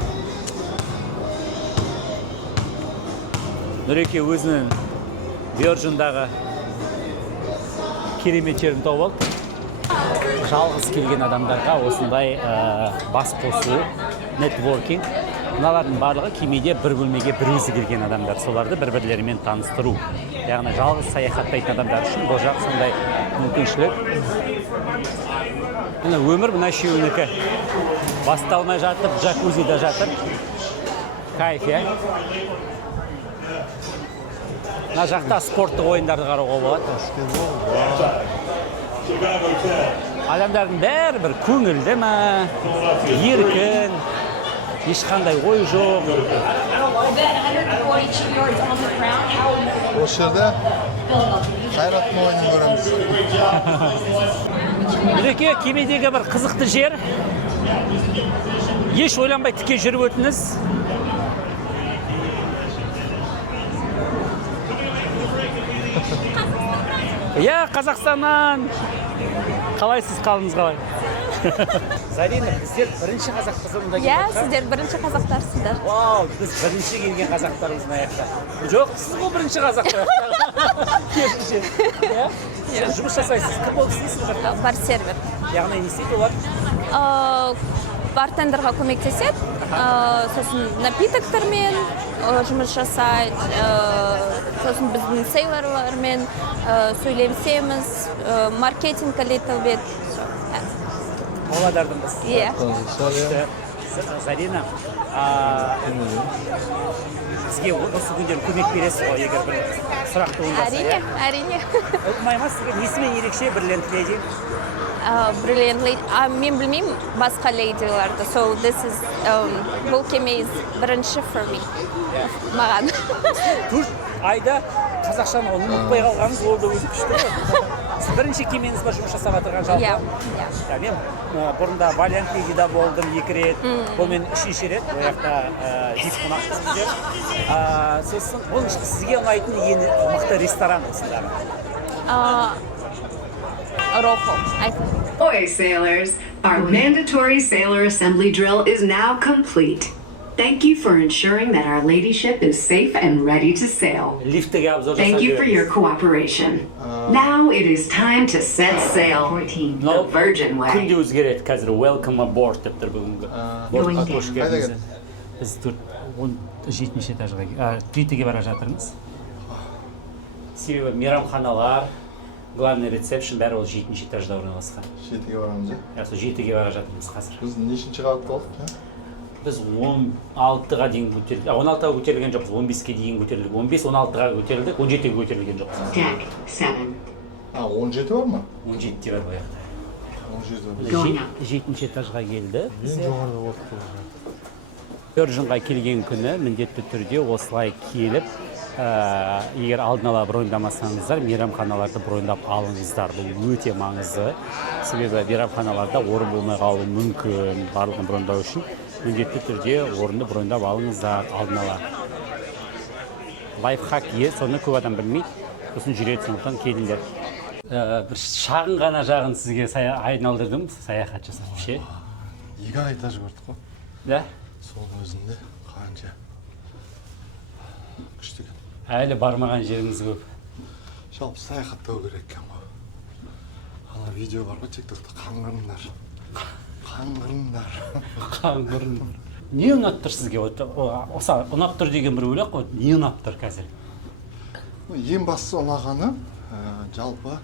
Нұреке өзінің Virgin'дағы керемет жерін тауып алды. Жалғыз келген адамдарға осындай бас қосу, нетворкинг. Мыналардың барлығы кемеде бір бөлмеге бір өзі келген адамдар. Соларды бір-бірлерімен таныстыру. Яғни жалғыз саяхаттайтын адамдар үшін бұл жақ сондай мүмкіншілік. Мына өмір мына үшеуінікі. Басталмай жатып, джакузида жатыр. Кайф, я. Мына жақта спорттық ойындарды қарауға болады. Адамдардың бәрі бір көңілді ма, еркін, ешқандай ой жоқ. Осы жерде қайраттың ойынын көреміз. Нұреке, кемедегі бір қызықты жер. Еш ойланбай тіке жүріп өтіңіз. Я, Қазақстаннан! Қалайсыз, қалыңыз қалай? Зарина, біздер бірінші қазақ қызымында келіп Иә, сіздер бірінші қазақтарсыздар. Вау, біз бірінші келген қазақтарымыз мына жақта. Жоқ, сіз ғой бірінші қазақтар. Керісінше. Сіз жұмыс жасайсыз, кім болып істейсіз бұл жақта? Бар сервер. Яғни не істейді олар? Бартендерға көмектеседі, сосын напитоктармен жұмыс жасайды, сосын біздің сейлорлармен сөйлемсеміз, маркетинг a little bit. Оладардың біз. Иә. Зарина, бізге осы күндері көмек бересіз ғой, егер бір сұрақ туындаса. Әрине. Ұқмаймас, сізге несімен ерекше Brilliant Lady? Brilliant Lady. Мен білмеймін басқа лейдиларды. So this is, бұл кеме бірінші for me. Маған. 4 айда қазақшаны ұмытпай қалғаныңыз ол да өзі күшті ғой. Сіз бірінші кемеңіз бар жұмыс жасап жатырған жалпы? Иә. Мен бұрында Valiant Lady'да болдым 2 рет. Бұл мен 3-ші рет. Ол жақта жип қонақпыз біздер. Сосын бұл сізге ұнайтын ең мықты ресторан осындағы. Rojo, I think. Ahoy, sailors! Our mandatory sailor assembly drill is now complete. Thank you for ensuring that our ladyship is safe and ready to sail. Лифтіге обзор жасап Thank you for your cooperation. Now it is time to set sail. The Virgin Way. Күнде өзгереді қазір. Welcome aboard деп тұр бүгінгі. Бортқа қош келдіңіз. Біз 17-ші этажға, 3-ге бара жатырмыз. Себебі мейрамханалар, главный ресепшн бәрі ол 7-ші этажда орналасқан. 7-ге барамыз, иә? Сол 7-ге бара жатырмыз қазір. Біз нешінші қабатта болдық? Біз 16-ға дейін көтерілдік. 16-ға көтерілген жоқпыз, 15-ке дейін көтерілдік. 15-16-ға көтерілдік, 17-ге көтерілген жоқпыз. Deck 7. 17 бар ма? 17-те бар бұл жақта. 17 бар. 7-ші этажға келді. Ең жоғарғы болдық. Virgin'ға келген күні міндетті түрде осылай келіп, егер алдын ала броньдамасаңыздар, мейрамханаларды броньдап алыңыздар. Бұл өте маңызды. Себебі мейрамханаларда орын болмай қалуы мүмкін. Барлығын броньдау үшін міндетті түрде орынды броньдап алыңыздар алдын ала. Лайфхак соны көп адам білмейді. Сосын жүреді, сондықтан келіңдер. Бір шағын ғана жағын сізге айналдырдым, саяхат жасап ше. 2 этаж көрдік қой. Да? Сол өзінде қанша күшті екен. Әлі бармаған жеріңіз көп. Жалпы саяхаттау керек екен ғой. Ана видео бар ғой TikTok'та, қаңғырыңдар. Не ұнап тұр сізге? Осы ұнап тұр деген бір өлек қой, не ұнап тұр қазір? Ең бастысы ұнағаны, жалпы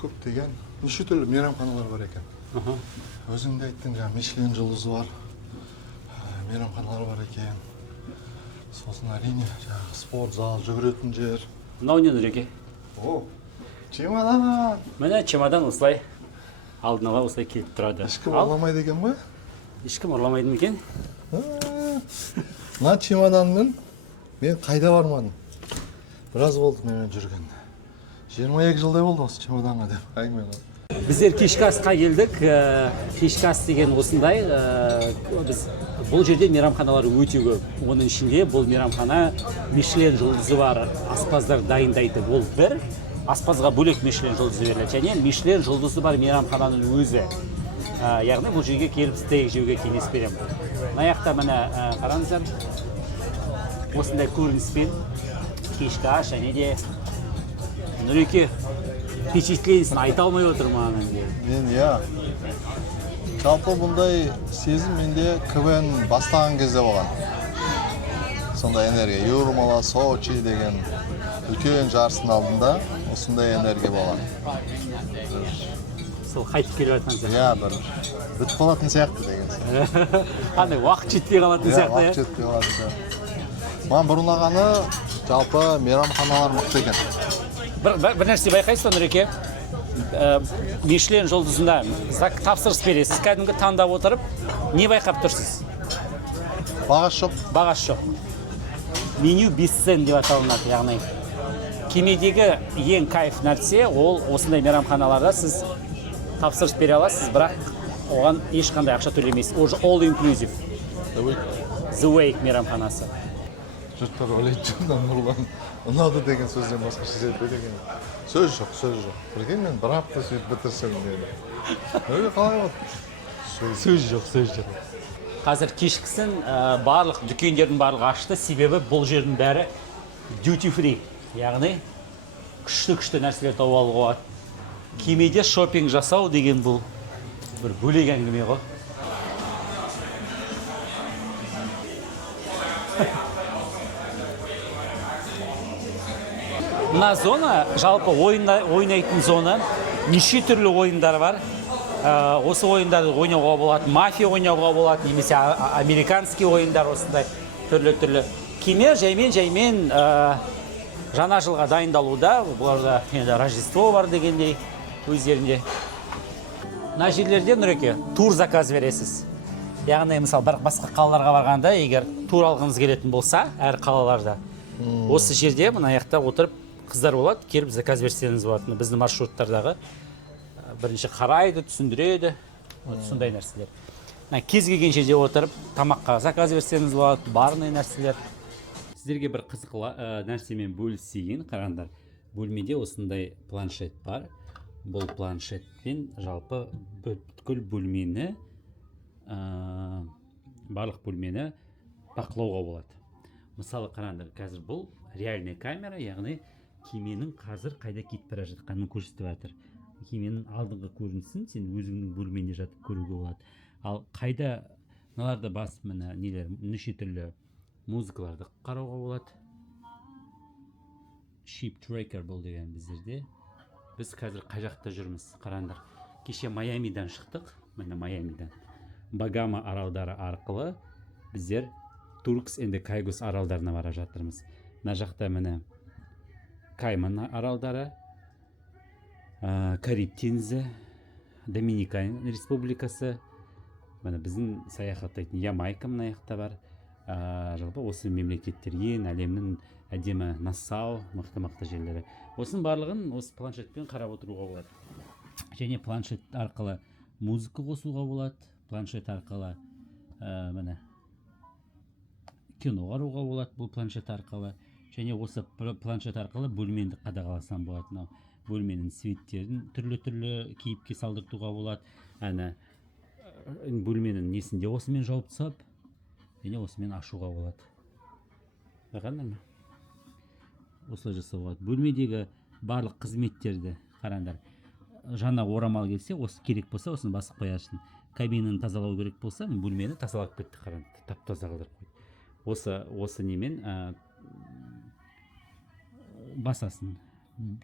көптеген неше түрлі мейрамханалар бар екен. Өзіңде айттың, Мишлен жұлдызы бар, мейрамханалар бар екен. Сосын әрине, спорт зал, жүгіретін жер. Мынау не Нұреке? О, чемодан. Міне чемодан осылай алдын ала осылай келіп тұрады. Ешкім аламайды екен ғой? ешкім ұрламайды ма екен? Мына чемоданмен мен қайда бармадым. Біраз болды менімен жүрген. 22 жылдай болды осы чемоданға деп әңгіме ғой. Біздер кешкі асқа келдік. Кешкі ас деген осындай. Біз бұл жерде мейрамханалар өте көп. Оның ішінде бұл мейрамхана Мишлен жұлдызы бар аспаздар дайындайды. Ол бір. Аспазға бөлек Мишлен жұлдызы беріледі. Және Мишлен жұлдызы бар мейрамхананың өзі. Яғни бұл жерге келіп стейк жеуге кеңес беремін. Мына жақта міне қараңыздар. Осындай көрініспен кешкі ас және де Нұреке впечатлениясын айта алмай отырмын. Мен жалпы бұндай сезім менде КВН бастаған кезде болған. Сондай энергия. Юрмала, Сочи деген үлкен жарыстың алдында осындай энергия болған. Сол қайтып келіп жатқан сияқты. Бір бітіп қалатын сияқты деген сияқты. Қандай уақыт жетпей қалатын сияқты. Уақыт жетпей қалатын сияқты. Маған бұрын ұнағаны жалпы мейрамханалар мықты екен. Бір нәрсе байқайсыз ба Нұреке? Мишлен жұлдызында тапсырыс бересіз, кәдімгі таңдап отырып, не байқап тұрсыз? Бағасы жоқ. Бағасы жоқ. Меню бесцен деп аталынады, яғни кемедегі ең кайф нәрсе, ол осындай мейрамханаларда сіз тапсырыс бере аласыз, бірақ оған ешқандай ақша төлемейсіз. All inclusive. The Wake мейрамханасы. Жұрттар ойлайды жаңдан Нұрлан ұнады деген сөзден басқа сөз деген. Сөз жоқ. Бірген мен бір апта сөйтіп бітірсем деді. Öyle қалай болды? Сөз жоқ. Қазір кешкісін барлық дүкендердің барлығы ашты, себебі бұл жердің бәрі duty free. Яғни күшті нәрселер тауып алуға болады. Кемеде шопинг жасау деген бұл бір бөлек әңгіме ғой. Мына зона жалпы ойнайтын зона, неше түрлі ойындар бар. Осы ойындарды ойнауға болады, мафия ойнауға болады, немесе американский ойындар осындай түрлі. Кеме жаймен жаңа жылға дайындалуда, бұларда Рождество бар дегендей өздерінде. Мына жерлерде Нұреке тур заказ бересіз. Яғни мысалы бір басқа қалаларға барғанда, егер тур алғыңыз келетін болса, әр қалаларда осы жерде мына жақта отырып қыздар болады, келіп заказ берсеңіз болады. Біздің маршруттардағы бірінші қарайды, түсіндіреді, сондай нәрселер. Кез келген жерде отырып тамаққа заказ берсеңіз болады, барный нәрселер. Сіздерге бір қызық нәрсемен бөлісейін, қараңдар. Бөлмеде осындай планшет бар. Бұл планшетпен жалпы бүткіл бөлмені, барлық бөлмені бақылауға болады. Мысалы қараңдар, қазір бұл реальный камера, яғни кеменің қазір қайда кетіп бара жатқанын көрсетіп жатыр. Кеменің алдыңғы көрінісін сен өзіңнің бөлмеңде жатып көруге болады. Ал қайда мыналарда басып мына нелер, неше түрлі музыкаларды қарауға болады. Ship tracker бұл деген біздерде. Біз қазір қай жақта жүрміз, қараңдар. Кеше Майамидан шықтық, міне Майамидан. Багама аралдары арқылы біздер Turks and Caicos аралдарына бара жатырмыз. Мына жақта міне Кайман аралдары, Кариб теңізі, Доминикан республикасы, міне біздің саяхаттайтын Ямайка мына жақта бар. Жалпы осы мемлекеттер ең әлемнің әдемі Нассау, мықты жерлері. Осының барлығын осы планшетпен қарап отыруға болады. Және планшет арқылы музыка қосуға болады, планшет арқылы міне кино қарауға болады бұл планшет арқылы. Және осы планшет арқылы бөлмені қадағаласам болады. Бөлменің светтерін түрлі кейіпке салдыртуға болады. Бөлменің несінде осымен жауып тастап, және осымен ашуға болады. Байқадыңдар ма? Осылай жасауға болады. Бөлмедегі барлық қызметтерді қараңдар. Жаңа орамал келсе, осы керек болса, осыны басып қоясың. Кабинаны тазалау керек болса, бөлмені тазалап кетті, қараңдар. Тап-таза қылдырып қойды. Осы немен басасын.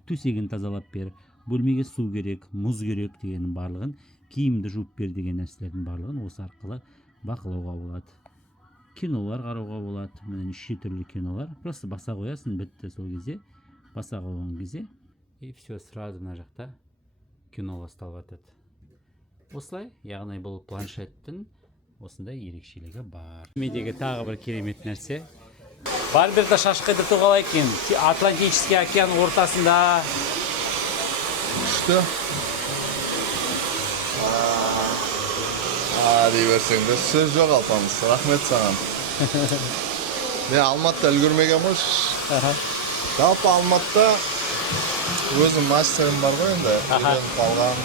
Төсегін тазалап бер, бөлмеге су керек, мұз керек дегеннің барлығын, киімді жуып бер деген нәрселердің барлығын осы арқылы бақылауға болады. Кинолар қарауға болады, міне неше түрлі кинолар. Просто баса қоясың, бітті сол кезде. Баса қойған кезде, и все сразу мына жақта кино басталып жатады. Осылай, яғни бұл планшеттің осындай ерекшелігі бар. Кемедегі тағы бір керемет нәрсе. Барберда шаш қидырту қалай екен? Атлантический океан ортасында. Күшті. Дей берсең де сөз жоқ Алпамыс. Рахмет саған. Мен Алматыда үлгермеген мұш. Жалпы Алматыда өзім мастерім бар ғой енді. Үйреніп қалған.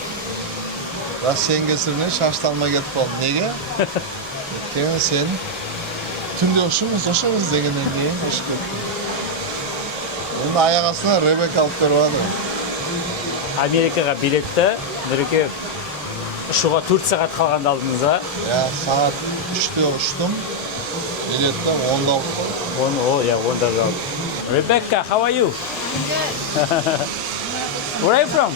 Бірақ сен кесірінен шашталмай кетіп қалдым. Неге? Өйткені сен түнде ұшымыз дегеннен кейін ұшып кеттің. Оның аяқ астына Ребекка алып беріп алды. Америкаға билетті, Нұреке ұшуға 4 сағат қалғанда алдыңыз ба? Сағат 3-те ұштым. Билетті 10-да алып. 10-да алып. Rebecca, how are you? Where are you from?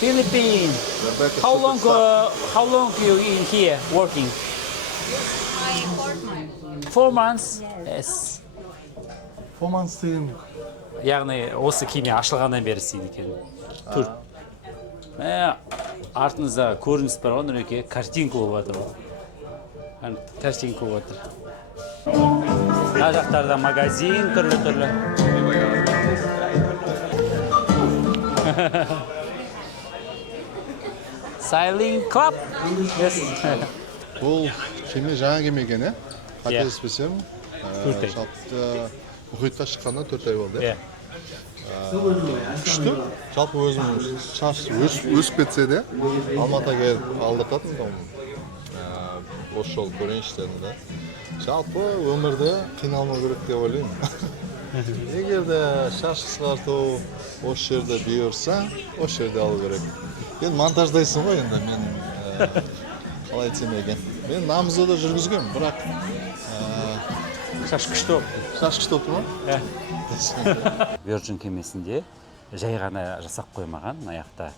Philippines. How long you in here working? 4 months. Yes. 4 months деген. Яғни осы кеме ашылғаннан бері істейді екен. Артыңызда көрініс бар ғой, Нұреке, картинка болып жатыр. Картинка болып жатыр. Мына жақтарда магазин түрлі-түрлі. Sailing club. Yes. Бұл кеме жаңа кеме екен, қателеспесем. Мұхитқа шыққанда 4 ай болды. Күшті. Жалпы өзім шаш өсіп кетсе де, Алматыға келіп алдыртатын. Осы жол көрейінші дедім да. Жалпы өмірде қиналмау керек деп ойлаймын. Егер де шаш қысқарту осы жерде бұйырса, осы жерде алу керек. Енді монтаждайсың ғой енді, мен қалай айтсам екен. Мен намазда жүргізгем, бірақ Шаш күшті болып. Шаш күшті болып ма? Virgin кемесінде жай ғана жасап қоймаған, аяқта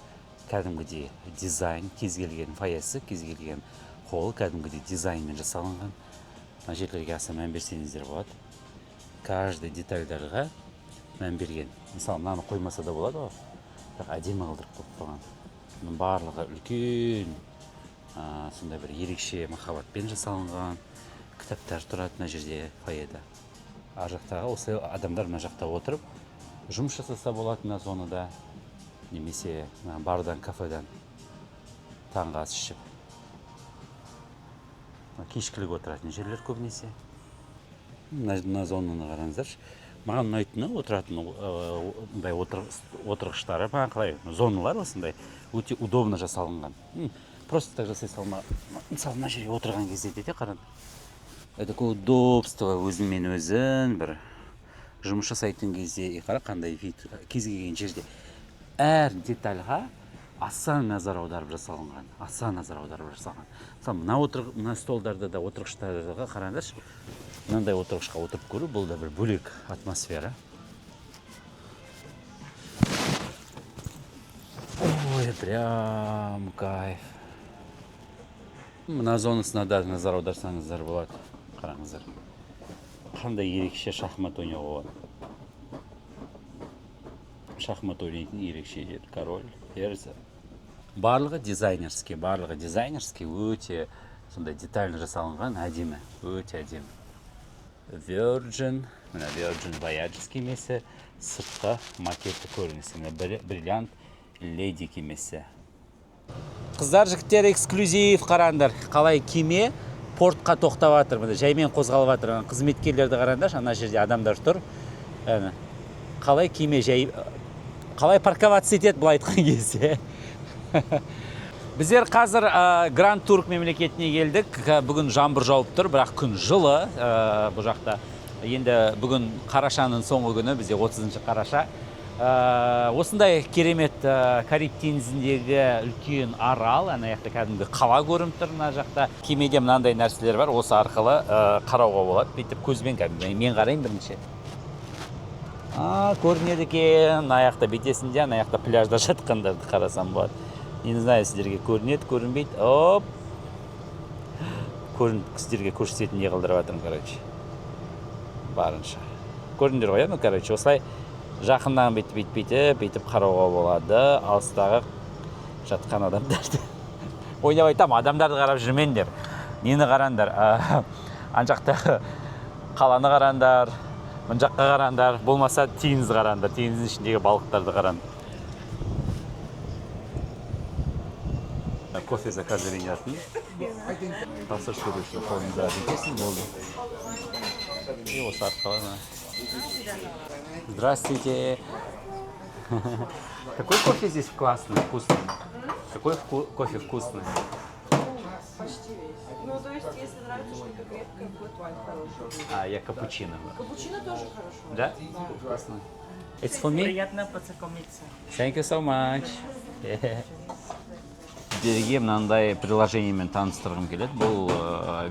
кәдімгідей дизайн, кез келген фаясы, кез келген қол кәдімгідей дизайнмен жасалынған. Мына жерлерге аса мән берсеңіздер болады. Каждый детальдарға мән берген. Мысалы, мынаны қоймаса да болады ғой. Бірақ әдемі қылдырып қойып қойған. Бұның барлығы үлкен, сондай бір ерекше махаббатпен жасалынған. Кітаптар тұрады мына жерде фойеда. Ар жақтағы осы адамдар мына жақта отырып жұмыс жасаса болады мына зонада, немесе бардан, кафедан таңғы ас ішіп. Кешкілік отыратын жерлер көбінесе. Мына зонаны қараңыздаршы. Маған ұнайтыны отыратын отырғыштары, маған қалай зоналар осындай өте удобно жасалынған. Просто так жасай салма. Мысалы, мына жерге отырған кезде де қараңыз. Такое удобство, өзіңмен өзің бір жұмыс жасайтын кезде, қара қандай вид, кез келген жерде әр детальға аса назар аударып жасалынған, Мысалы, мына столдарда да отырғыштарға қараңдаршы, мынандай отырғышқа отырып көру, бұл да бір бөлек атмосфера. Ой, прям кайф. Мына зонасына да назар аударсаңыздар болады. Қараңыздар. Қандай ерекше шахмат ойнауға болады. Шахмат ойнайтын ерекше жер. Король, ферзь. Барлығы дизайнерский, өте сондай детально жасалынған, әдемі, өте әдемі. Virgin, мына Virgin Voyages кемесі, сыртқы макетті көрінісі. Brilliant Lady кемесі. Қыздар, жігіттер, эксклюзив қараңдар. Қалай кеме портқа тоқтап жатыр. Жаймен қозғалып жатыр. Қызметкерлерді қараңдар, ана жерде адамдар тұр. Қалай кеме қалай парковаться етеді былай айтқан кезде. Біздер қазір Гранд Турк мемлекетіне келдік. Бүгін жаңбыр жауып тұр, бірақ күн жылы бұл жақта. Енді бүгін қарашаның соңғы күні, бізде 30 қараша. Осындай керемет Кариб теңізіндегі үлкен арал, ана жақта кәдімгі қала көрініп тұр мына жақта. Кемеде мынандай нәрселер бар, осы арқылы қарауға болады. Бүйтіп көзбен кәдімгі мен қарайын бірінші. Көрінеді екен, ана жақта бетесінде, ана жақта пляжда жатқандарды қарасам болады. Не знаю, сіздерге көрінеді, көрінбейді. Оп! Сіздерге көрсететін не қылдырып жатырмын, короче. Барынша. Көріндер ғой, короче, осылай жақыннан бүйтіп қарауға болады. Алыстағы жатқан адамдарды. ойнап айтамын, адамдарды қарап жүрмеңдер. Нені қараңдар? Ан жақта қаланы қараңдар, мына жаққа қараңдар, болмаса теңіз қараңдар, теңіздің ішіндегі балықтарды қараңдар. Кофе заказы ететін. Тапсырыс беруші қолыңызға жетесің, болды. И осы арқылы. Здравствуйте. Какой кофе здесь классный, вкусный? Какой кофе вкусный? Ну, то есть, если нравится что-то крепкое, флэт-вайт хороший. Я капучино. Капучино тоже хорошо. Да? Вкусно. It's for me? Приятно познакомиться. Thank you so much. Сіздерге мынандай приложениемен таныстырғым келеді. Бұл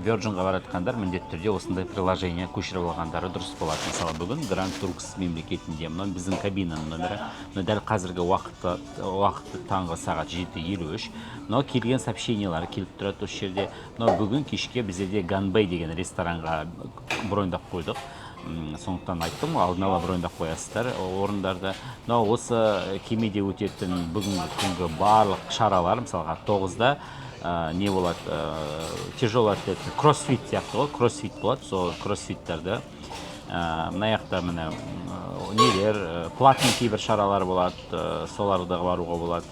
Virginға баратқандар міндетті түрде осындай приложение көшіріп алғандары дұрыс болады. Мысалы, бүгін Grand Turks мемлекетінде мынау біздің кабинаның номері. Дәл қазіргі уақытты таңғы сағат 7:53. Мынау келген сообщениялар келіп тұрады осы жерде. Мынау бүгін кешке біздерде Ганбей деген ресторанға броньдап қойдық. Сондықтан айттым, алдын ала броньдап қоясыздар орындарды. Мынау осы кемеде өтетін бүгінгі күнгі барлық шаралар, мысалға 9-да не болады, тяжелый атлет, кроссфит сияқты ғой, кроссфит болады, сол кроссфиттарды. Мына жақта міне нелер, платный кейбір шаралар болады, соларды баруға болады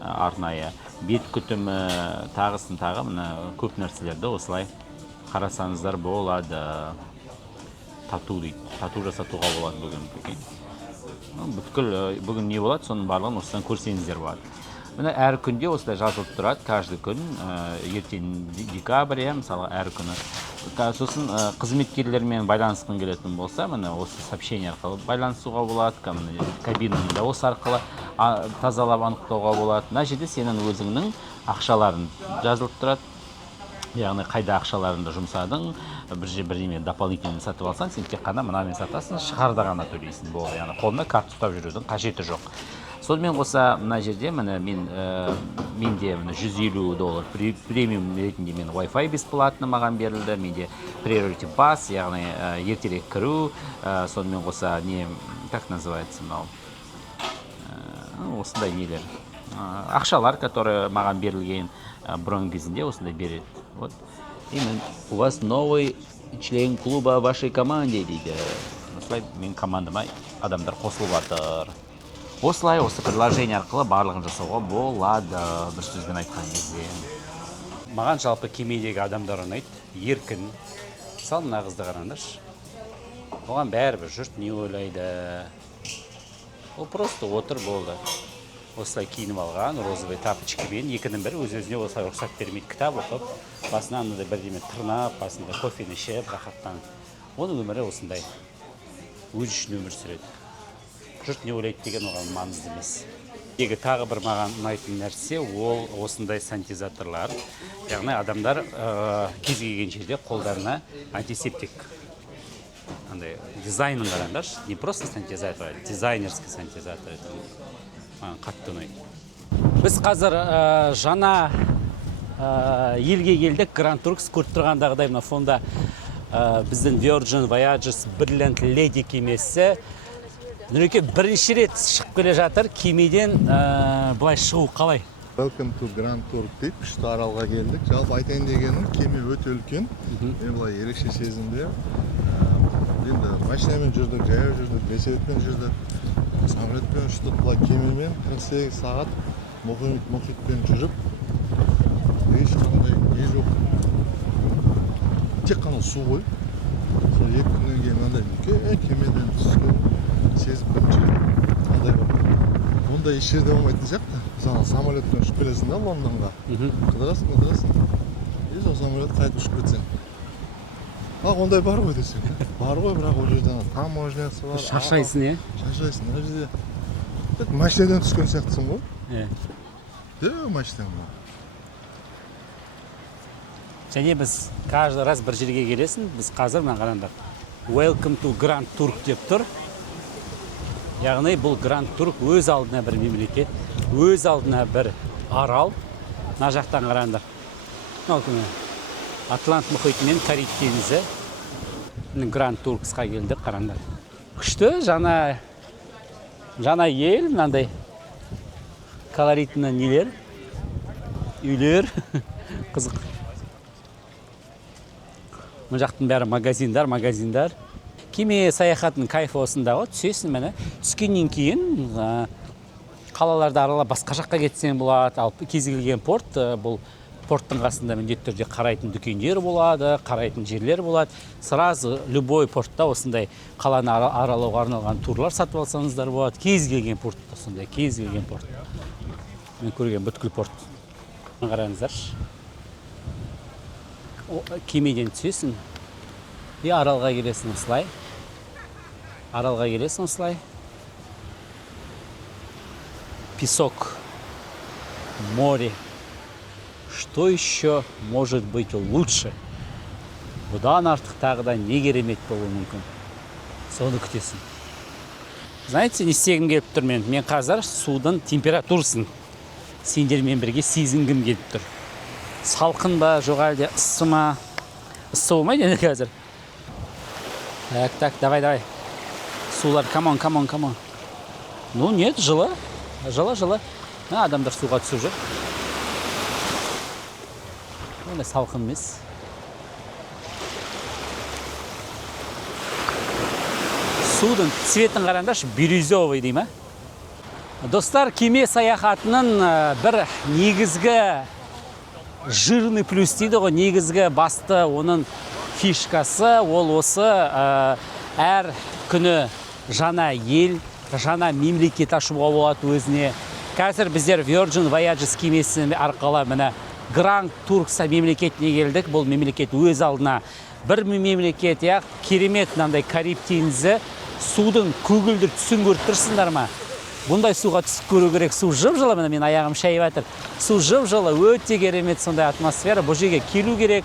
арнайы. Бет күтімі, тағысын тағы, міне көп нәрселерді осылай қарасаңыздар болады. Тату дейді. Тату жасатуға болады бүгін. Бүткіл бүгін не болады, соның барлығын осыдан көрсеңіздер болады. Міне әр күнде осылай жазылып тұрады, каждый күн, ертең декабрь, мысалы әр күні. Сосын қызметкерлермен байланысқың келетін болса, міне осы сообщение арқылы байланысуға болады, кабинаны осы арқылы тазалап анықтауға болады. Мына жерде сенің өзіңнің ақшаларын жазылып тұрады. Яғни қайда ақшаларыңды жұмсадың, бірдеме дополнительно сатып алсаң, сен тек қана мынамен сатасың, шығарда ғана төлейсің болды. Яғни қолына карта ұстап жүрудің қажеті жоқ. Сонымен қоса мына жерде менде $150 премиум ретінде мен Wi-Fi бесплатно маған берілді, менде priority pass, яғни ертерек кіру, сонымен қоса не, как называется мынау? Осындай нелер. Ақшалар, которые маған берілген бронь кезінде осындай береді. Вот. Именно у вас новый член клуба в вашей команде дейді. Осылай мен командама адамдар қосылып жатыр. Осылай осы приложение арқылы барлығын жасауға болады, бір сөзбен айтқан кезде. Маған жалпы кемедегі адамдар ұнайды, еркін. Мысалы, мына қызды қараңдаршы. Оған бәрібір жұрт не ойлайды. Ол просто отыр болды. Осылай киініп алған, розовый тапочкамен, екінің бірі өз-өзіне осылай рұқсат бермейді, кітап оқып, басына мынандай бірдеме тырнап, басында кофені ішіп, рахаттанып. Оның өмірі осындай. Өз үшін өмір сүреді. Жұрт не ойлайды деген оған маңызды емес. Тағы бір маған ұнайтын нәрсе, ол осындай санитизаторлар. Яғни адамдар кез келген жерде қолдарына антисептик. Андай дизайнын қараңдаршы, не просто санитизатор, а дизайнерский санитизатор. Қатты ұнайды. Біз қазір жаңа елге келдік, Grand Turks көріп тұрғандағыдай мына фонда біздің Virgin Voyages Brilliant Lady кемесі Нұреке бірінші рет шығып келе жатыр, кемеден бұлай шығу қалай? Welcome to Grand Turk дейді, күшті аралға келдік. Жалпы айтайын дегенім, кеме өте үлкен. Мен бұлай ерекше сезімде. Енді машинамен жүрдік, жаяу жүрдік, велосипедпен жүрдік, самолетпен ұштық, бұлай кемемен 48 сағат мұхитпен жүріп, ешқандай не жоқ. Тек қана су ғой. Сол 2 күннен кейін мынандай үлкен кемеден түскен сезіп жүріп, андай бар. Онда еш жерде болмайтын сияқты. Мысалы, самолетпен ұшып келесің да Лондонға. Қыдырасың. И сол самолет қайтып ұшып кетсең. Ондай бар ғой десең. Бар ғой, бірақ ол жерден таможнясы бар. Шаршайсың, е? Шаршайсың. Ол жерде машинадан түскен сияқтысың ғой. Машинадан бар. Және біз каждый раз бір жерге келесің, біз қазір мына қараңдар. Welcome to Grand Turk деп тұр. Яғни бұл Grand Turk өз алдына бір мемлекет, өз алдына бір арал. Мына жақтан қараңдар. Атлант мұхиты мен Кариб теңізі. Grand Turksқа келдік, қараңдар. Күшті, жаңа ел, мынандай колоритный нелер. үйлер. Қызық. Мына жақтың бәрі магазиндар. Кеме саяхатының кайфы осында ғой. Түсесің міне. Түскеннен кейін қалаларды аралап басқа жаққа кетсең болады. Ал кез келген порт бұл порттың қасында міндетті түрде қарайтын дүкендер болады, қарайтын жерлер болады. Сразу любой портта осындай қаланы аралауға арналған турлар сатып алсаңыздар болады. Кез келген портта сондай, кез келген порт. Мен көрген бүткіл порт. Қараңыздар. Кемеден түсесің. Аралға келесің осылай. Песок, море. Что еще может быть лучше? Бұдан артық тағы да не керемет болуы мүмкін. Соны күтесің. Знаете, не істегім келіп тұр мен. Мен қазір судың температурасын сендермен бірге сезінгім келіп тұр. Салқын ба, жоқ әлде ыссы ма? Ыссы болмайды енді қазір. Так, давай. Сулар, come on. Ну, нет, жылы. Адамдар суға түсіп жүр. Ондай салқын емес. Судың цветін қараңдаршы, бирюзовый дей ма? Достар, кеме саяхатының бір негізгі жирный плюс дейді ғой, негізгі басты оның фишкасы, ол осы әр күні жаңа ел, жаңа мемлекет ашуға болады өзіне. Қазір біздер Virgin Voyages кемесі арқылы міне Grand Turks мемлекетіне келдік. Бұл мемлекет өз алдына бір мемлекет, керемет мынандай Кариб теңізі, судың көгілдір түсін көріп тұрсыңдар ма? Бұндай суға түсіп көру керек. Су жып-жылы, міне мен аяғым шайып жатыр. Су жып-жылы, өте керемет сондай атмосфера. Бұл жерге келу керек,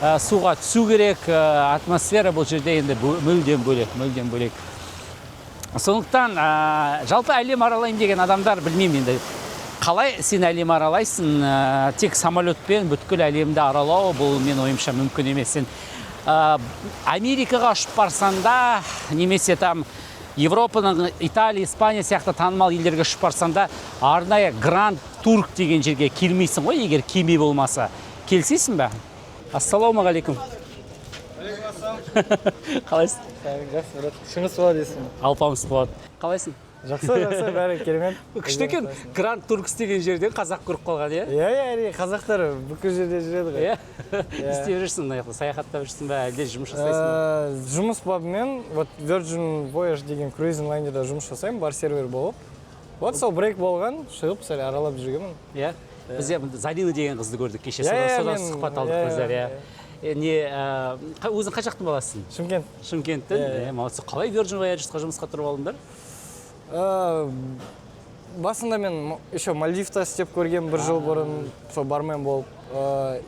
суға түсу керек. Атмосфера бұл жерде енді мүлдем бөлек. Сондықтан жалпы әлем аралайым деген адамдар білмеймін енді. Қалай сен әлем аралайсың? Тек самолетпен бүткіл әлемді аралау бұл мен ойымша мүмкін емес. Сен Америкаға ұшып барсанда, немесе там Европаның, Италия, Испания сияқты танымал елдерге ұшып барсанда, арнайы Grand Turk деген жерге келмейсің ғой, егер кеме болмаса. Келсейсің бе? Ассалаумағалейкум. Қалайсың? Жақсы, шыңғыс болады дейсің. Алпамыс болады. Қалайсың? Жақсы, бәрі керемет. Күшті екен, Grand Turks деген жерден қазақ көріп қалған, иә? Иә, қазақтар бүкіл жерде жүреді ғой. Істеп жүрсің, саяхаттап жүрсің бе, әлде жұмыс жасайсың? Жұмыс бабымен, Virgin Voyage деген круизинг лайнерда жұмыс жасаймын, бар сервер болып. Сол брейк болған, шығып сәл аралап жүргенмін. Иә, біз Зарина деген қызды көрдік кеше, содан сұхбат алдық біздер, иә. Өзің қай жақтың баласың? Шымкенттің? Молодцы. Қалай Virgin Voyagesқа жұмысқа тұрып алдыңдар? Басында мен еще Мальдивта істеп көрген бір жыл бұрын, сол бармен болып.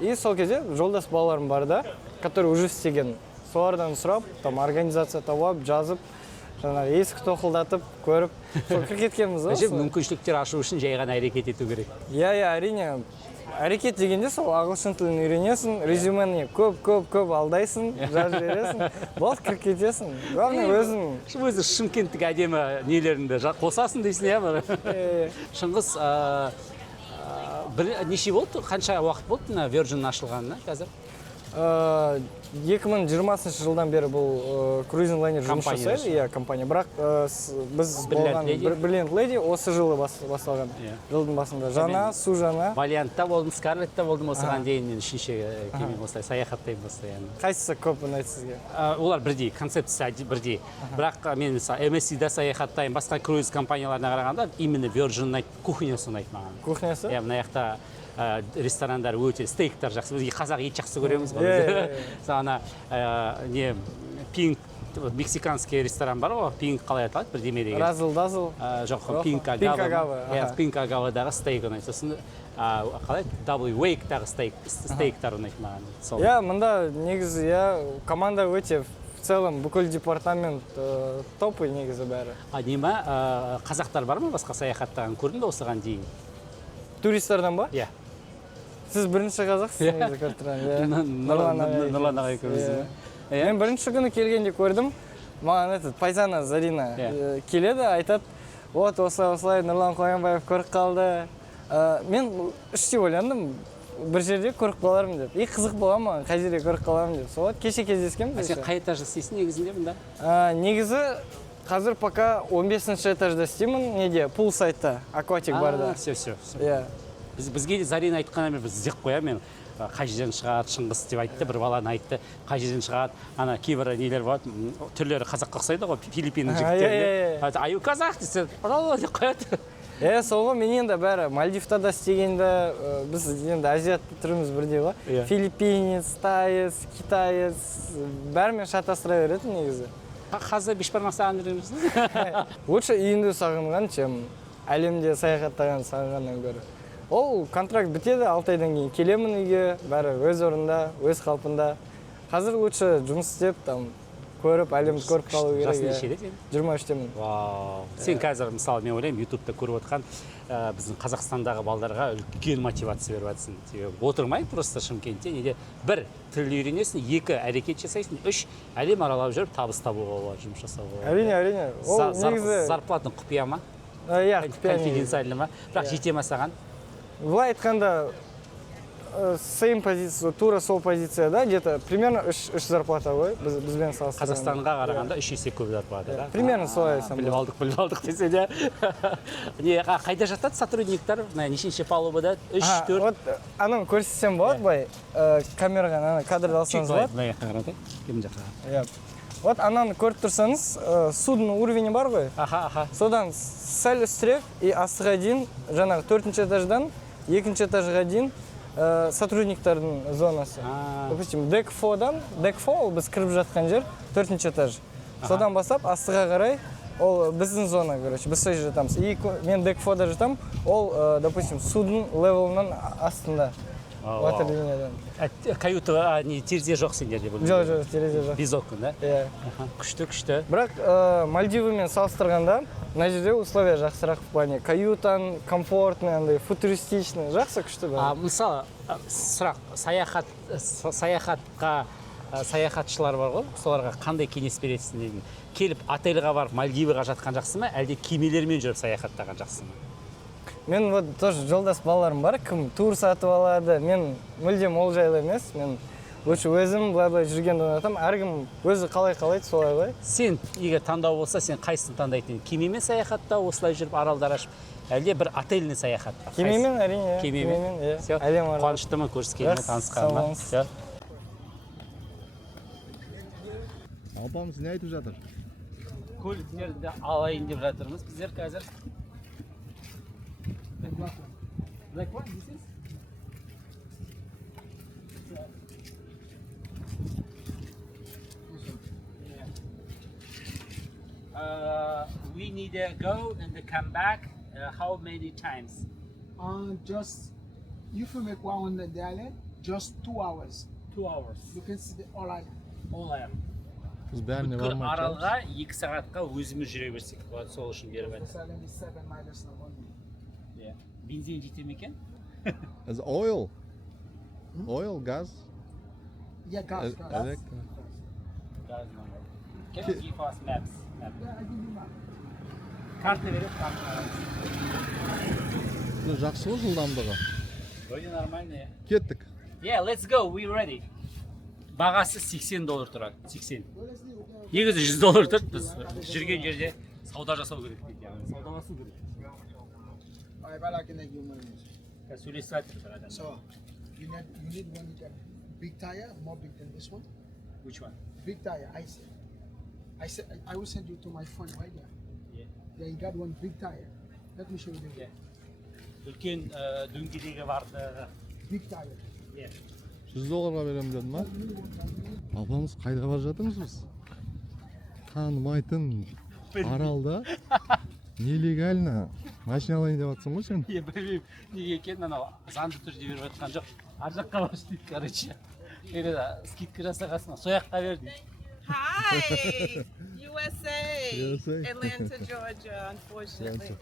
И сол кезде жолдас балаларым бар да, который уже істеген. Солардан сұрап, там организация тауып, жазып, есік тоқылдатып, көріп, сол кіргеткенбіз. Мүмкіншіліктер ашу үшін жай ғана әрекет ету керек. Иә, әрине. Әрекет дегенде сол ағылшын тілін үйренесің, резюмені көп алдайсың, жазып бересің, болды кіріп кетесің. Главное өзің. Өзі Шымкенттік әдемі нелеріңді қосасың дейсің, иә? Шыңғыс, неше болды, қанша уақыт болды Virgin ашылғанына қазір? 2020 жылдан бері бұл круизинг лайнер жұмыс жасайды, иә, компания. Бірақ біз болған Brilliant Lady осы жылы басталған, жылдың басында. Су жаңа. Валиантта болдым, Скарлетта болдым осыған дейін, мен үшінші кеме осылай саяхаттаймын осылай. Қайсысы көп ұнайды сізге? Олар бірдей, концепциясы бірдей. Бірақ мен MSC-да саяхаттаймын, басқа круиз компанияларына қарағанда, именно Virgin кухнясы ұнайды маған. Кухнясы? Иә, мына жақта ресторандар өте, стейктар жақсы. Біз қазақ ет жақсы көреміз ғой. Сағана пинк, мексиканский ресторан бар ғой, пинк қалай аталады, бірдеме деген. Разыл-дазыл? Жоқ, пинк агава. Пинк агавадағы стейк ұнайды. Сосын қалай? Дабл уэйктағы стейктар ұнайды маған. Иә, мұнда негізі команда өте в целом бүкіл департамент топы негізі бәрі. Нема, қазақтар бар ма басқа саяхаттаған көрдің бе осыған дейін? Туристерден ба? Иә. Сіз бірінші қазақсыз негізі көріп тұрған. Нұрлан ағай көрдіңіз. Мен бірінші күні келгенде көрдім, маған Пайзана Зарина келеді, айтады, осылай Нұрлан Қоянбаев көріп қалды, Мен іштей ойландым, бір жерде көріп қалармын деп. Қызық бола ма, қай жерде көріп қалармын деп. Сол кеше кездескенбіз. Сен қай этажда істейсің негізінде мұнда? Негізі қазір пока 15-ші этажда істеймін, неде, пул сайтта, акватик барда. Все. Иә. Бізге Зарина айтқанымен біз іздеп қоямын. Қай жерден шығады, Шыңғыс деп айтты, бір баланы айтты. Қай жерден шығады, ана кейбір нелер болады, түрлері қазаққа ұқсайды ғой, Филиппиннің жігіттеріне. Аю казах десе, пожалуйста деп қояды. Сол ғой, мен енді бәрі Мальдивтада істегенде, біз енді азиатты түріміз бірдей ғой. Филиппинец, таец, китаец, бәрімен шатастыра беретін негізі. Қазір бешбармақ саған жүреміз. Лучше үйінде сағынған, чем әлемде саяхаттаған сағынғаннан гөрі. Ол контракт бітеді, 6 айдан кейін келемін үйге, бәрі өз орында, өз қалпында. Қазір лучше жұмыс істеп, көріп, әлемді көріп қалу керек. Жасың нешеде сен? 23-темін. Вау. Сен қазір, мысалы, мен ойлаймын, ютубта көріп отқан біздің Қазақстандағы балдарға үлкен мотивация беріп жатсың. Отырмай просто Шымкентте, неде бір тіл үйренесің, 2 әрекет жасайсың, 3 әлем аралап жүріп табыс табуға болады, жұмыс жасауға болады. Әрине. Ол негізі зарплатың құпия ма? Иә, құпия. Конфиденциальный ма? Бірақ жете ма саған? Былай айтқанда, same позиция, тура сол позиция, да, где-то примерно 3 зарплата ғой, бізбен салыстырғанда. Қазақстанға қарағанда 3 есе көп зарплата, да? Примерно солай айтсам. Біліп алдық десе де. Қайда жатады сотрудниктар? Нешінші палубада? 3-4? Вот, ананы көрсетсем болады, бай, камераға кадрды алсаңыз болады. Былай қарады, кем жаққа. Вот ананы көріп тұрсаңыз, судың уровені бар ғой. Содан сәл үстірек и астыға дейін, жаңағы 4-ші этаждан 2-ші этажға дейін сотрудниктардың зонасы. Допустим, дек-4-дан, дек-4 біз кіріп жатқан жер 4-ші этаж. Содан бастап астыға қарай, ол біздің зона, короче, біз сол жерде жатамыз. И мен дек-4-да жатам, ол, допустим, судың левелынан астында. Ватерлиниядан. Каюта, терезе жоқ сендерде бұл? Жоқ, терезе жоқ. Без окон, да? Иә. Күшті. Бірақ Мальдивымен салыстырғанда, мына жерде условия жақсырақ в плане. Каютан, комфортный, футуристичный, жақсы күшті бар. Мысалы, сұрақ, саяхатшылар бар ғой, соларға қандай кеңес бересің деген. Келіп отельға барып Мальдиваға жатқан жақсы ма, әлде кемелермен жүріп саяхаттаған жақсы ма? Мен вот тоже жолдас балаларым бар, кім тур сатып алады, мен мүлдем ол жайлы емес, мен лучше өзім былай жүргенді ұнатамын, әркім өзі қалайды солай ғой. Сен егер таңдау болса, сен қайсысын таңдайтын? Кемемен саяхаттау, осылай жүріп аралдар ашып, әлде бір отельный саяхатта? Кемемен, әрине. Кемемен, әлем аралап. Қуаныштымын көріскеніме, танысқаныма. Апамыз не айтып жатыр? Көліктерді алайын деп жатырмыз біздер қазір. Like what? This is? We need to go and come back. How many times? Just you can make one on the island. Just 2 hours. 2 hours. You can see the all island. All island. Біз бәріне Бүткіл бармай аралға 2 сағатқа өзіміз жүре берсек болады, сол үшін беріп This жатыр. island is 7 miles now only. Бензин жете ме екен? Is oil? Oil, gaz? Yeah, gas. Elect- Gaz number. Can you give us maps? Yeah, I give you map. Карта беріп, карта. Жақсы ғой жылдамдығы. Вроде нормально. Кеттік. Yeah, let's go. We ready. Бағасы $80 тұрады. 80. Негізі $100 тұрды. Біз жүрген жерде сауда жасау керек дейді. Саудаласу керек. I like to give money. Сөйлесіп айтыр адам. So you need one with a big tire, more big than this one. Which one? Big tire. I said I will send you to my phone right there. Yeah. Yeah, you got one big tire. Let me show you the Үлкен дөңгелегі барды. big tire. Yeah. $100 берем дедім ма? Апамыз қайда бара жатырмыз біз? Танымайтын аралда нелегально машина алайын деп жатсың ғой сен? Білмеймін неге екенін, анау заңды түрде беріп жатқан жоқ. Ар жаққа баршы дейді, короче. Скидка жасағасың, сол жаққа бер дейді. Hi, USA. USA. Atlanta, Georgia, unfortunately.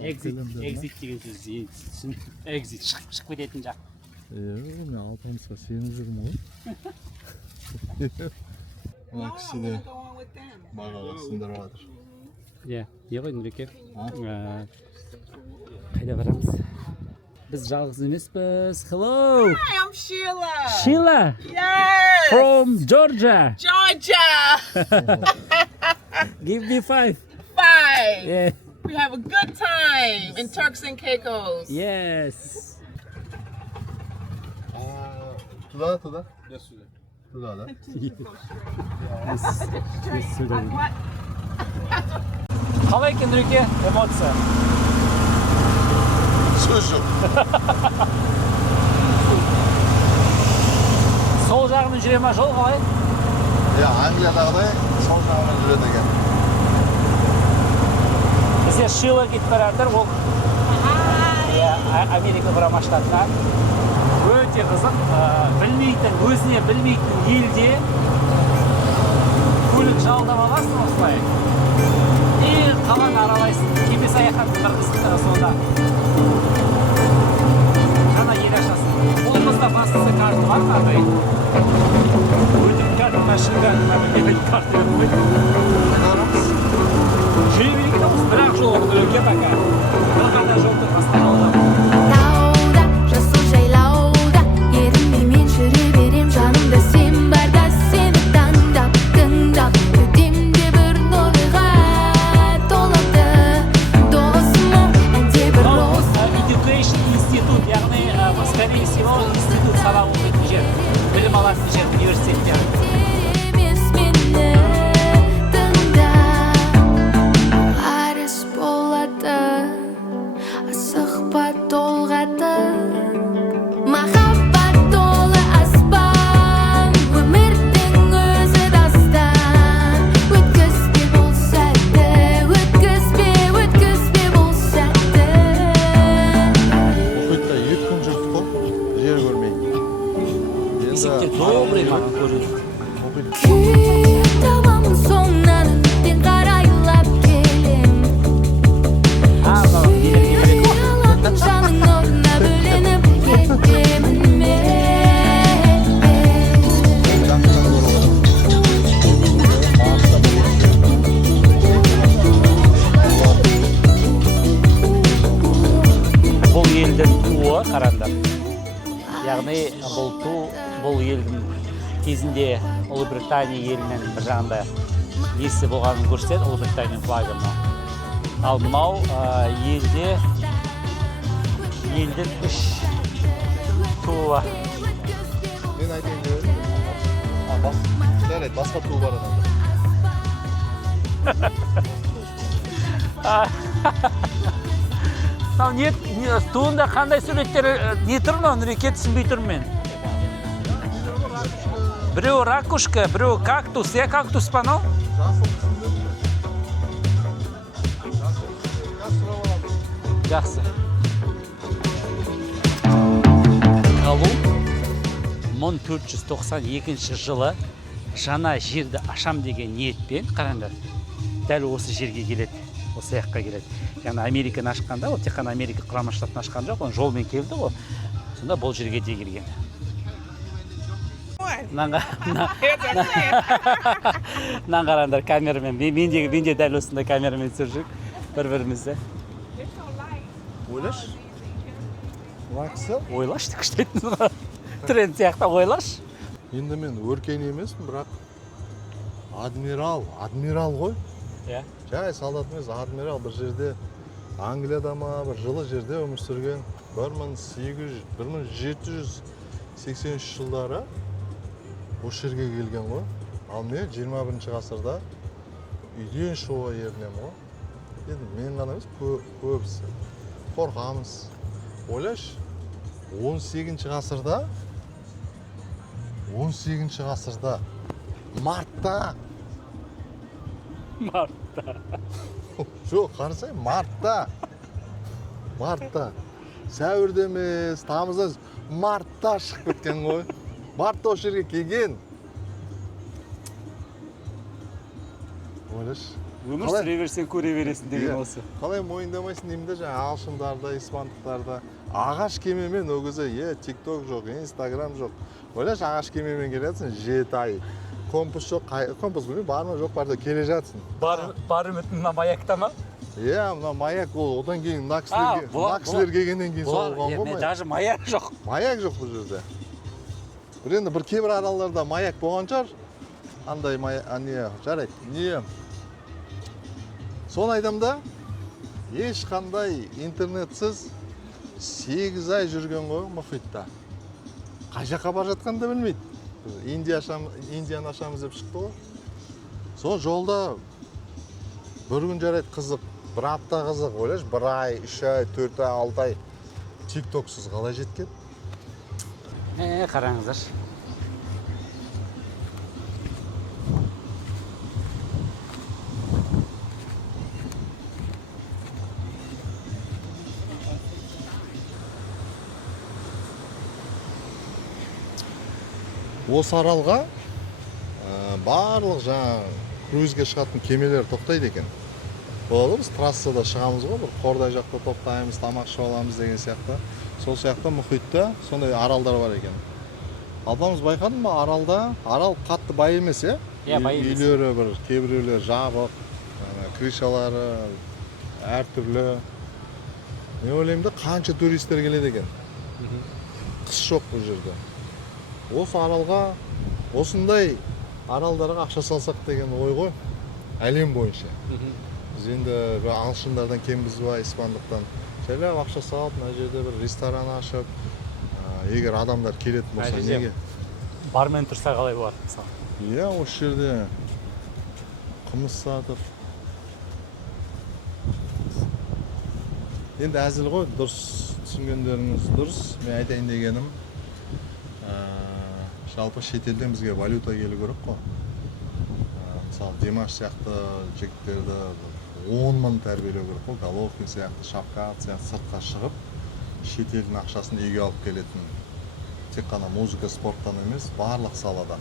Exit деген сөз. Exit, шығып кететін жақ. Мен алпамысқа сеніп жүрмін ғой. Мына кісі де бағаға сындырып жатыр. Иә, не ғой Нұреке? Қайда барамыз? Біз жалғыз емеспіз. Hello! Hi, I'm Sheila. Sheila Yes. from Georgia. Georgia. Give me 5. 5. Yeah. We have a good time in Turks and Caicos. Yes. Туда? Туда, да? Қалай екен Нұреке? Эмоция. Сөз жоқ. Сол жағымен жүре ма жол қалай? Иә, Англиядағыдай сол жағымен жүреді екен. Бізде Шила кетіп бара жатыр, ол Америка құрама штатынан. Өте қызық, өзіне білмейтін елде көлік жалдап аласың осылай. И қаланы аралайсың. Кеме саяхаттың бір қызықтығы сонда. Жаңа ел ашасың. Қолымызда бастысы карты бар қандай? Өтіп карты, машин карты, мемлекеттік карты өтіп. Жүре береке осы бір-ақ жол Нұреке пока. Бір қандай жолды басқа жолда. Тауда, жасыл жайлауда, ерінбеймен жүре берем жанымда сен барда сені тыңдап, өтемде бір нұрға толады. Досым әнде бір роз. Education институт, яғни, скорее всего, институт сабақ оқитын жер, білім алатын жер, университеттер. Емес мені тыңда, арыс болады, асықпа толғатып. Махаббат толы аспан, өмірдің өзі дастан. Өткізбе бұл сәтті, өткізбе бұл сәтті. Мұхитта 2 күн жүрдік қой, жер көрмей. Есекте добрый маған көрінді. Күйіп табамын соңынан үмітпен қарайлап келем. Ұялатын жаның орнына бөленіп кетемін мен. Бұл елдің туы қараңдар. Яғни бұл елдің кезінде Ұлыбритания елінің бір жағында несі болғанын көрсетеді, Ұлыбритания флагы мынау. Ал мынау елдің 3 туы бар. Мен айтайын деп едім. Басқа туу бар адамда. Туында қандай суреттер не тұр мынау Нұреке, түсінбей тұрмын мен. Біреу ракушка, біреу кактус. Кактус па мынау? Жақсы. Колумб 1492 жылы жаңа жерді ашам деген ниетпен, қараңдар, дәл осы жерге келеді, осы жаққа келеді. Яғни Американы ашқанда, ол тек қана Америка құрама штатын ашқан жоқ, оны жолмен келді ғой. Сонда бұл жерге де келген. Мынан қараңдар камерамен, мен де дәл осында камерамен түсіріп бір-бірімізді. Ойлаш? Лаксы? Ойлаш, күштетін тренд сияқты ойлаш. Енді мен өркен емеспін, бірақ адмирал ғой. Жай солдат емес, адмирал бір жерде Англияда ма, бір жылы жерде өмір сүрген 1783 жылдары осы жерге келген ғой. Ал мен 21 ғасырда үйден шығуға ерінем ғой. Енді мен ғана емес, көбісі қорқамыз. Ойлаш, 18 ғасырда мартта жоқ, қарасай, мартта сәуірде емес, тамызда мартта шығып кеткен ғой. Мартта осы жерге келген. Ойлаш, өмір сүре берсең көре бересің деген осы. Қалай мойындамайсың деймін де, жаңа ағылшындарда, испандықтарда ағаш кемемен, ол кезде TikTok жоқ, Instagram жоқ. Ойлаш, ағаш кемемен келесің, 7 ай компас жоқ, компас білмеймін, бар ма жоқ барда келе жатсын. Бар үмітің мына маякта ма? Иә, мына маяк ол, одан кейін мына кісілер келгеннен кейін соғылған ғой. Даже маяк жоқ. Маяк жоқ бұл жерде. Бір енді бір кейбір аралдарда маяк болған шығар. Андай не, жарайды. Не? Соны айтамда, ешқандай интернетсіз 8 ай жүрген ғой мұхитта. Қай жаққа бара жатқанын да білмейді. Индияны ашамыз деп шықты ғой. Сол жолда бір күн жарайды қызық, бір апта қызық, ойлашы, 1 ай, 3 ай, 4 ай, 6 ай тиктоксыз қалай жеткен? Қараңыздар. Осы аралға барлық жаңа круизге шығатын кемелер тоқтайды екен. Болды, біз трассада шығамыз ғой, бір Қордай жақта тоқтаймыз, тамақ ішіп аламыз деген сияқты. Сол сияқты мұхитта сондай аралдар бар екен. Алпамыз байқадың ба, арал қатты бай емес, е? Иә, бай емес. Үйлері бір, кейбіреулер жабық, крышалары әртүрлі. Мен ойлаймын да, қанша туристер келеді екен. Қыс жоқ бұл жерде. Осы аралға, осындай аралдарға ақша салсақ деген ой ғой, әлем бойынша. Біз енді ағылшындардан кембіз ба, испандықтан. Жайлап ақша салып, мына жерде бір ресторан ашып, егер адамдар келетін болса, неге? Бармен тұрса қалай болады, мысалы? Иә, осы жерде қымыз сатып. Енді әзіл ғой, дұрыс түсінгендеріңіз дұрыс. Мен айтайын дегенім, жалпы шетелден бізге валюта келу керек қой. Мысалы, Димаш сияқты жігіттерді 10 мың тәрбиелеу керек қой. Головкин сияқты, Шавкат сияқты сыртқа шығып, шетелдің ақшасын үйге алып келетін. Тек қана музыка, спорттан емес, барлық салада.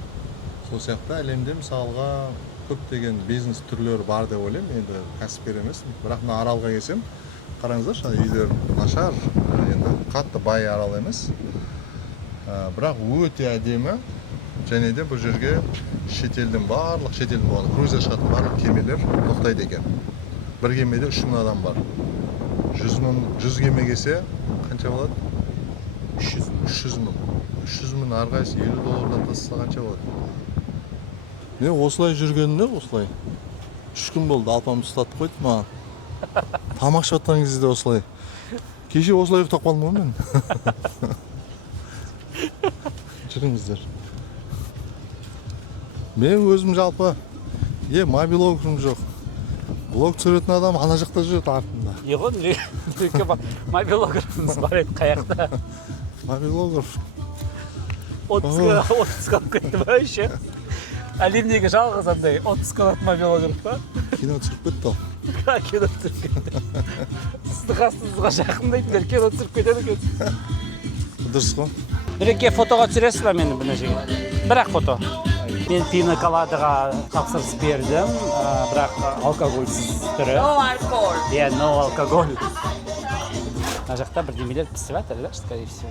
Сол сияқты әлемде мысалға көптеген бизнес түрлері бар деп ойлаймын. Енді кәсіпкер емес. Бірақ мына аралға келсем, қараңыздаршы, үйлер нашар, енді қатты бай арал емес. Бірақ өте әдемі, және де бұл жерге шетелдің болған круизге шығатын барлық кемелер тоқтайды екен. Бір кемеде 3000 адам бар. 100 кеме келсе, қанша болады? 300 мың. 300 мың әрқайсысы $50 тасса қанша болады? Мен осылай жүргенімде, осылай 3 күн болды, алпамды ұстатып қойды маған. Тамақ ішіп жатқан кезде осылай. Кеше осылай ұйықтап қалдым ғой мен. Жүріңіздер. Мен өзім жалпы, мобилогым жоқ. Блог түсіретін адам ана жақта жүреді артында. Еғын, мобилогырымыз бар еді қаяқта. Мобилогыр. 30 қалып кетті ба еще? Әлемдегі жалғыз андай 30 қалатын мобилогыр ба? Кино түсіріп кетті ол. Кино түсіріп кетті. Сізді қастыңызға жақындайтындар кино түсіріп кетеді екен. Дұрыс қой. Бір-екі фотоға түсіресіз ба мені бұны жеге? Бір-ақ фото. Мен пина коладаға тапсырыс бердім, бірақ алкогольсіз түрі. No alcohol. Иә, no алкоголь. Мына жақта бірдемелер пісіп жатыр, да, скорее всего.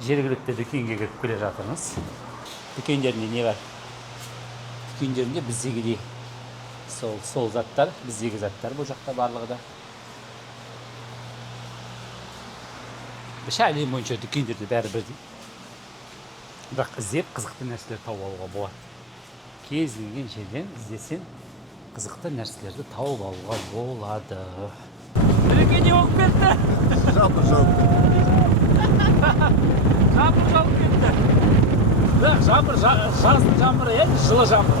Жергілікті дүкенге кіріп келе жатырмыз. Дүкендерінде не бар? Дүкендерінде біздегідей сол заттар, біздегі заттар бұл жақта барлығы да. Біше әлем бойынша дүкендерде бәрі бірдей. Бірақ іздеп қызықты нәрселер тауып алуға болады. Кез келген жерден іздесең қызықты нәрселерді тауып алуға болады. Дүкенге не болып кетті? Жалпы жауып кетті. Жаңбыр жауып кетті. Жаңбыр, жаздың жаңбыры, жылы жаңбыр.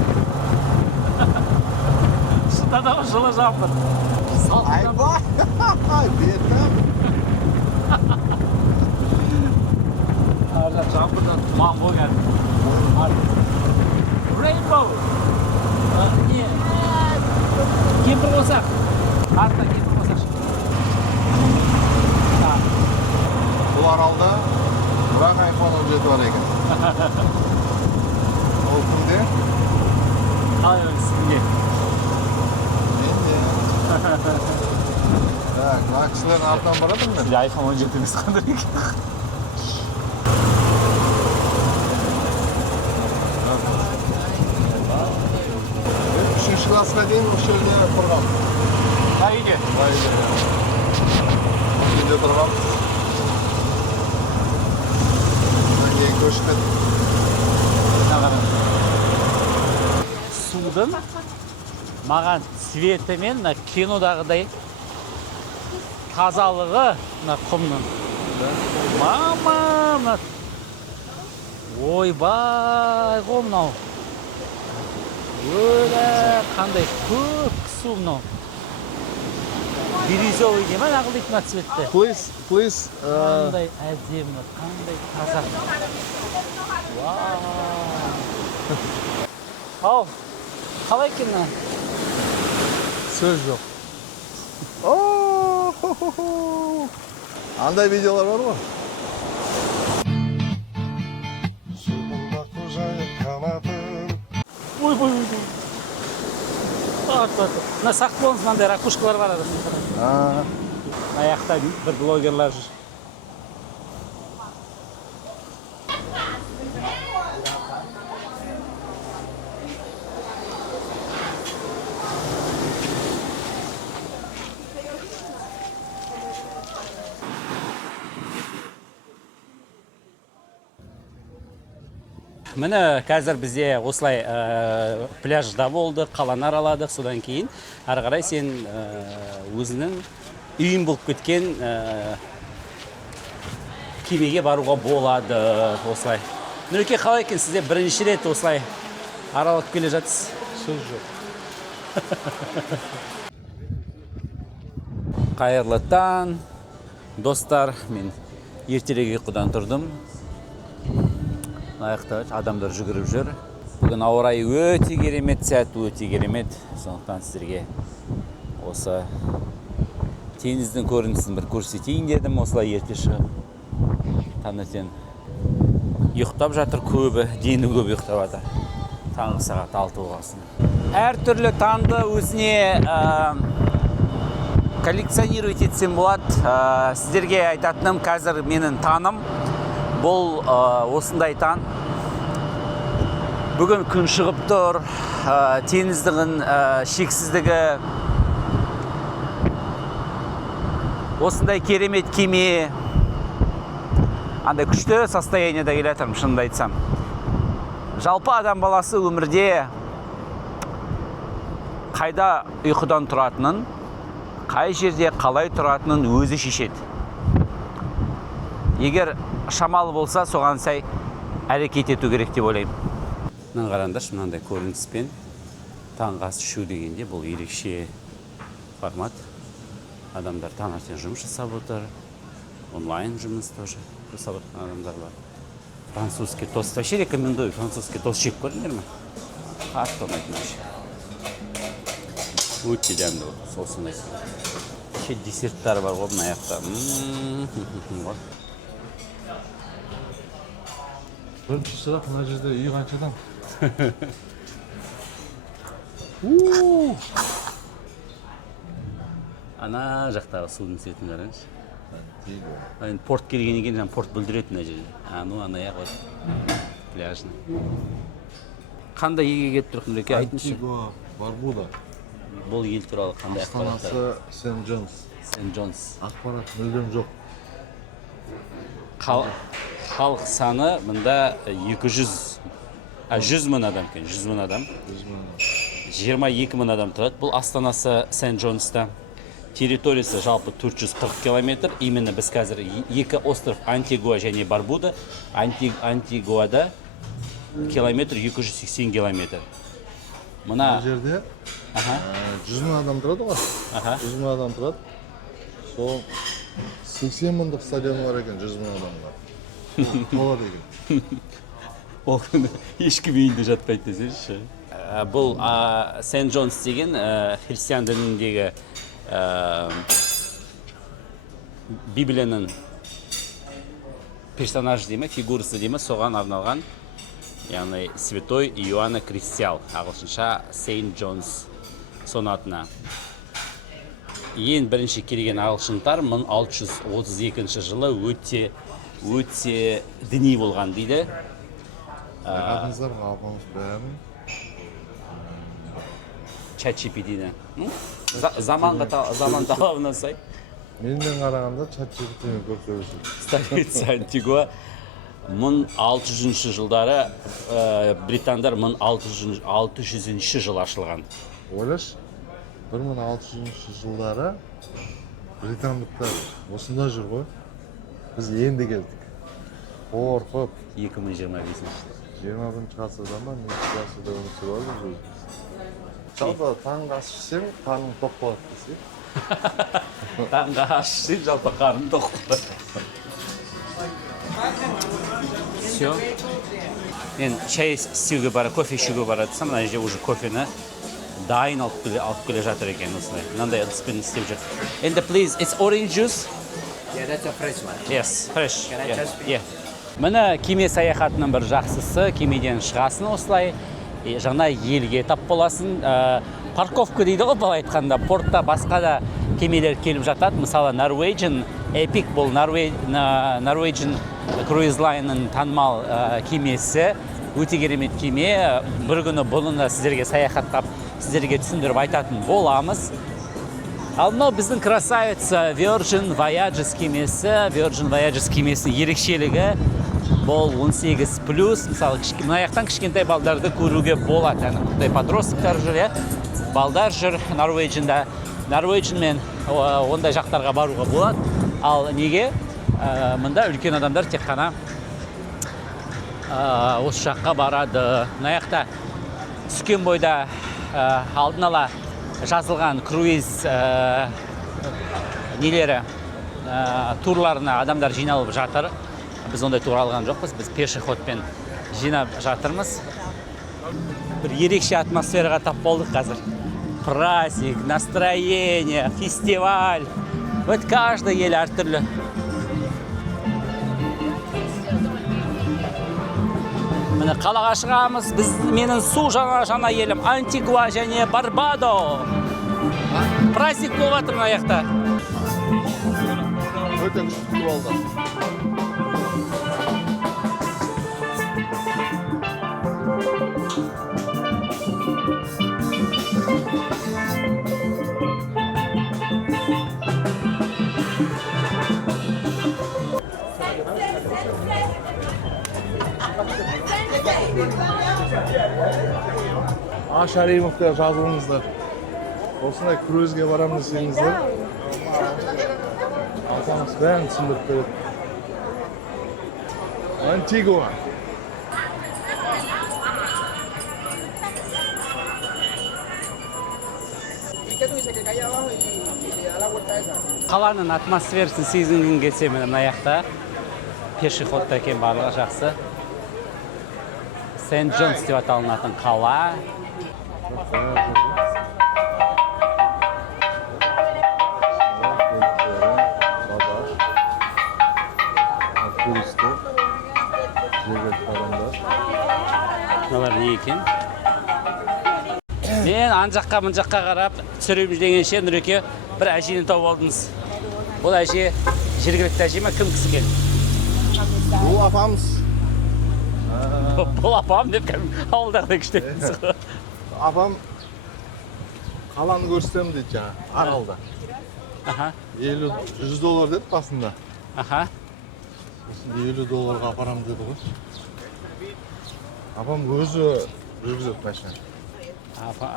Шынында да жылы жаңбыр. Айбай, бетім. Арда жаңбырдан тұман қойған. Rainbow. Не? Кемпір болсақ. Артта кемпір болсақ. Бұл аралда бірақ iPhone 17 бар екен. Ол кімде? Ай, өз кімде? Менде. Так, мына кісілердің артынан барадым мен. iPhone 17 емес қандай екен. Үшінші классқа дейін осы жерде тұрғам. Қай үйде? Үйде тұрғам. Одан кейін көшіп кеттім. Судың маған цветі мен кинодағыдай тазалығы мына құмның. Мама, ойбай ғой мынау. Өлі қандай көк су мынау. Бирюзовый дей ма нағыл дейтін мына цветті. Please. Қандай әдемі, қандай таза. Ау, қалай екен мына? Сөз жоқ. Андай видеолар бар ғой. Ой. Мына сақ болыңыз, мынандай ракушкалар бар арасында. Аяқта бір блогерлар жүр. Міне қазір бізде осылай пляжда болды, қаланы араладық, содан кейін ары қарай сен өзінің үйін болып кеткен кемеге баруға болады осылай. Нұреке, қалай екен, сізде бірінші рет осылай аралап келе жатсыз? Сөз жоқ. Қайырлы таң, достар, мен ертерек ұйқыдан тұрдым. Аяқта адамдар жүгіріп жүр. Бүгін ауа райы өте керемет, сәт өте керемет. Сондықтан сіздерге осы теңіздің көрінісін бір көрсетейін дедім. Осылай ерте шығып. Таңертең ұйықтап жатыр көбі, дені көп ұйықтап жатыр. Таңғы сағат 6 болғасын. Әр түрлі таңды өзіне коллекционировать етсем болады. Сіздерге айтатыным қазір менің таным. Бұл осындай таң. Бүгін күн шығып тұр, теңіздің шексіздігі, осындай керемет кеме, андай күшті состояниеда келатырмын, шынымды айтсам. Жалпы адам баласы өмірде қайда ұйқыдан тұратынын, қай жерде қалай тұратынын өзі шешеді. Егер шамалы болса, соған сай әрекет ету керек деп ойлаймын. Мына қараңдаршы, мынандай көрініспен таңғы ас ішу дегенде бұл ерекше формат. Адамдар таңертең жұмыс жасап отыр, онлайн жұмыс тоже жасап отқан адамдар бар. Французский тост. Вообще рекомендую французский тост жеп көрдіңдер ме? Қатты ұнайтын вообще. Өте дәмді ол, сосын айтсын. Кеше десерттар бар ғой мына аяқта. Бірінші сұрақ, мына жерде үй қаншадан? Ана жақтағы судың сетін қараңызшы. Порт келген екен, порт бүлдіретін мына жерде. Ана аяқ бар. Пляжный. Қандай елге келіп тұрық Нұреке, айтыңызшы. Антигуа, Барбуда. Бұл ел туралы қандай ақпараттар? Астанасы Сент-Джонс. Сент-Джонс. Ақпарат мүлдем жоқ. Халық саны мұнда 100 мың адам екен, 100 мың адам. 22 мың адам тұрады. Бұл астанасы Сент-Джонста. Территориясы жалпы 440 километр. Именно біз қазір екі остров Антигуа және Барбуда. Антигуада километр 280 километр. Мына жерде 100 мың адам тұрады ғой. 100 мың адам тұрады. Сол 80 мыңдық стадион бар екен, 100 мың адамға. Тола деген. Ол күні ешкім үйінде жатпайды десеңізші. Бұл Сент-Джонс деген христиан дініндегі Библияның персонажы дейме, фигурасы дейме, соған арналған, яғни Святой Иоанна Крестьял, ағылшынша Сент-Джонс сонатына. ең бірінші келген ағылшындар 1632 жылы өте діни болған дейді. Байқадыңыздар ма апамыз бәрін? ChatGPT-ні. Заман талабына сай. Менімен қарағанда ChatGPT-ні көп сөйлеседі. Столица Антигуа 1600 жылдары, британдар 1600 жыл ашылған. Ойлаш, 1600 жылдары британдықтар осында жүр ғой. Біз енді келдік. Қорқып. 2025. 20-шы ғасырда ма, 20-шы ғасырда өмір сүріп жүрміз. Жалпы таңғы ас ішсең, қарның тоқ болады десе. Таңғы ас ішсең, жалпы қарның тоқ болады. Все. Мен шай істеуге барады, кофе ішуге барады. Мына жерде уже кофені дайын алып келе жатыр екен осылай. Мынандай ыдыспен істеп жүр. And please, it's orange juice? Yeah, that's a fresh one. Yes, fresh. Can I just Yeah. Міне кеме саяхатының бір жақсысы, кемеден шығасын осылай, жаңа елге тап боласын. Парковка дейді ғой, былай айтқанда, портта басқа да кемелер келіп жатады. Мысалы, Norwegian Epic бұл Norwegian Cruise Line-ның танымал кемесі, өте керемет кеме. Бір күні бұны сіздерге саяхаттап, сіздерге түсіндіріп айтатын боламыз. Ал мынау біздің красавица Virgin Voyages кемесі. Virgin Voyages кемесінің ерекшелігі бұл 18+. Мысалы, мына жақтан кішкентай балдарды көруге болады. Құдай подростықтар жүр, балдар жүр Norwegian-да. Norwegian-мен ондай жақтарға баруға болады. Ал неге? Мында үлкен адамдар тек қана осы жаққа барады. Мына жақта түскен бойда алдын ала жазылған круиз нелері турларына адамдар жиналып жатыр. Біз ондай тур алған жоқпыз, біз пешеходпен жинап жатырмыз. Бір ерекше атмосфераға тап болдық қазір. Праздник, настроение, фестиваль. Вот каждый ел әртүрлі. Міне қалаға шығамыз, менің су жаңа елім Антигуа және Барбадо. Праздник болып жатыр мына жақта. Өте күшті болды. Шаримовқа жазылыңыздар. Осындай круизге барамыз десеңіздер. Атамыз бәрін түсіндіріп береді. Антигуа. Қаланың атмосферасын сезінгің келсе, мына жақта пешеходта екен барлығы жақсы. Сент-Джонс деп аталынатын қала. Мыналар не екен? Мен ан жаққа мын жаққа қарап түсіреміз дегенше Нұреке бір әжені тауып алдыңыз. Бұл әже жергілікті әже ме, кім кісі екен? Бұл апамыз. Бұл апам деп ауылдағыдай күштеміз. Апам қаланы көрсетемін дейді жаңа, Аралда. $100 деді басында. $50 апарам деді ғой. Апам өзі жүргізеді машина.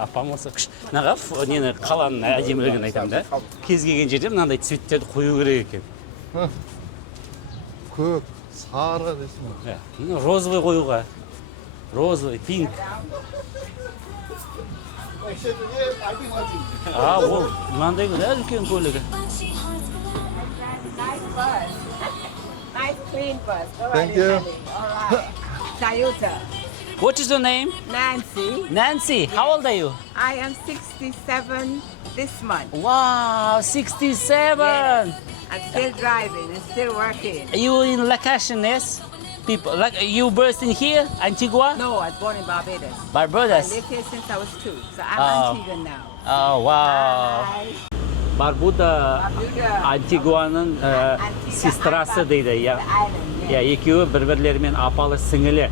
Апам осы күш. Нағап, нені қаланың әдемілігін айтам да. Кез келген жерде мынандай цветтерді қою керек екен. Көк, сары дейсің ба? Розовый қоюға. Розовый, пинк. Ол мынандай үлкен көлігі. Nice clean bus. Thank you. Toyota. What is your name? Nancy. Nancy, how old are you? I am 67 this month. Wow, 67. Yes. I'm still driving and still working. You in vacation, yes? People, like you birthed in here, Antigua? No, I was born in Barbados. Barbados. I lived here since I was 2, so I'm Antiguan now. Oh, wow. Bye. Барбуда Антигуаның сестрасы дейді, иә. Иә, екеуі бір-бірлерімен апалы сіңілі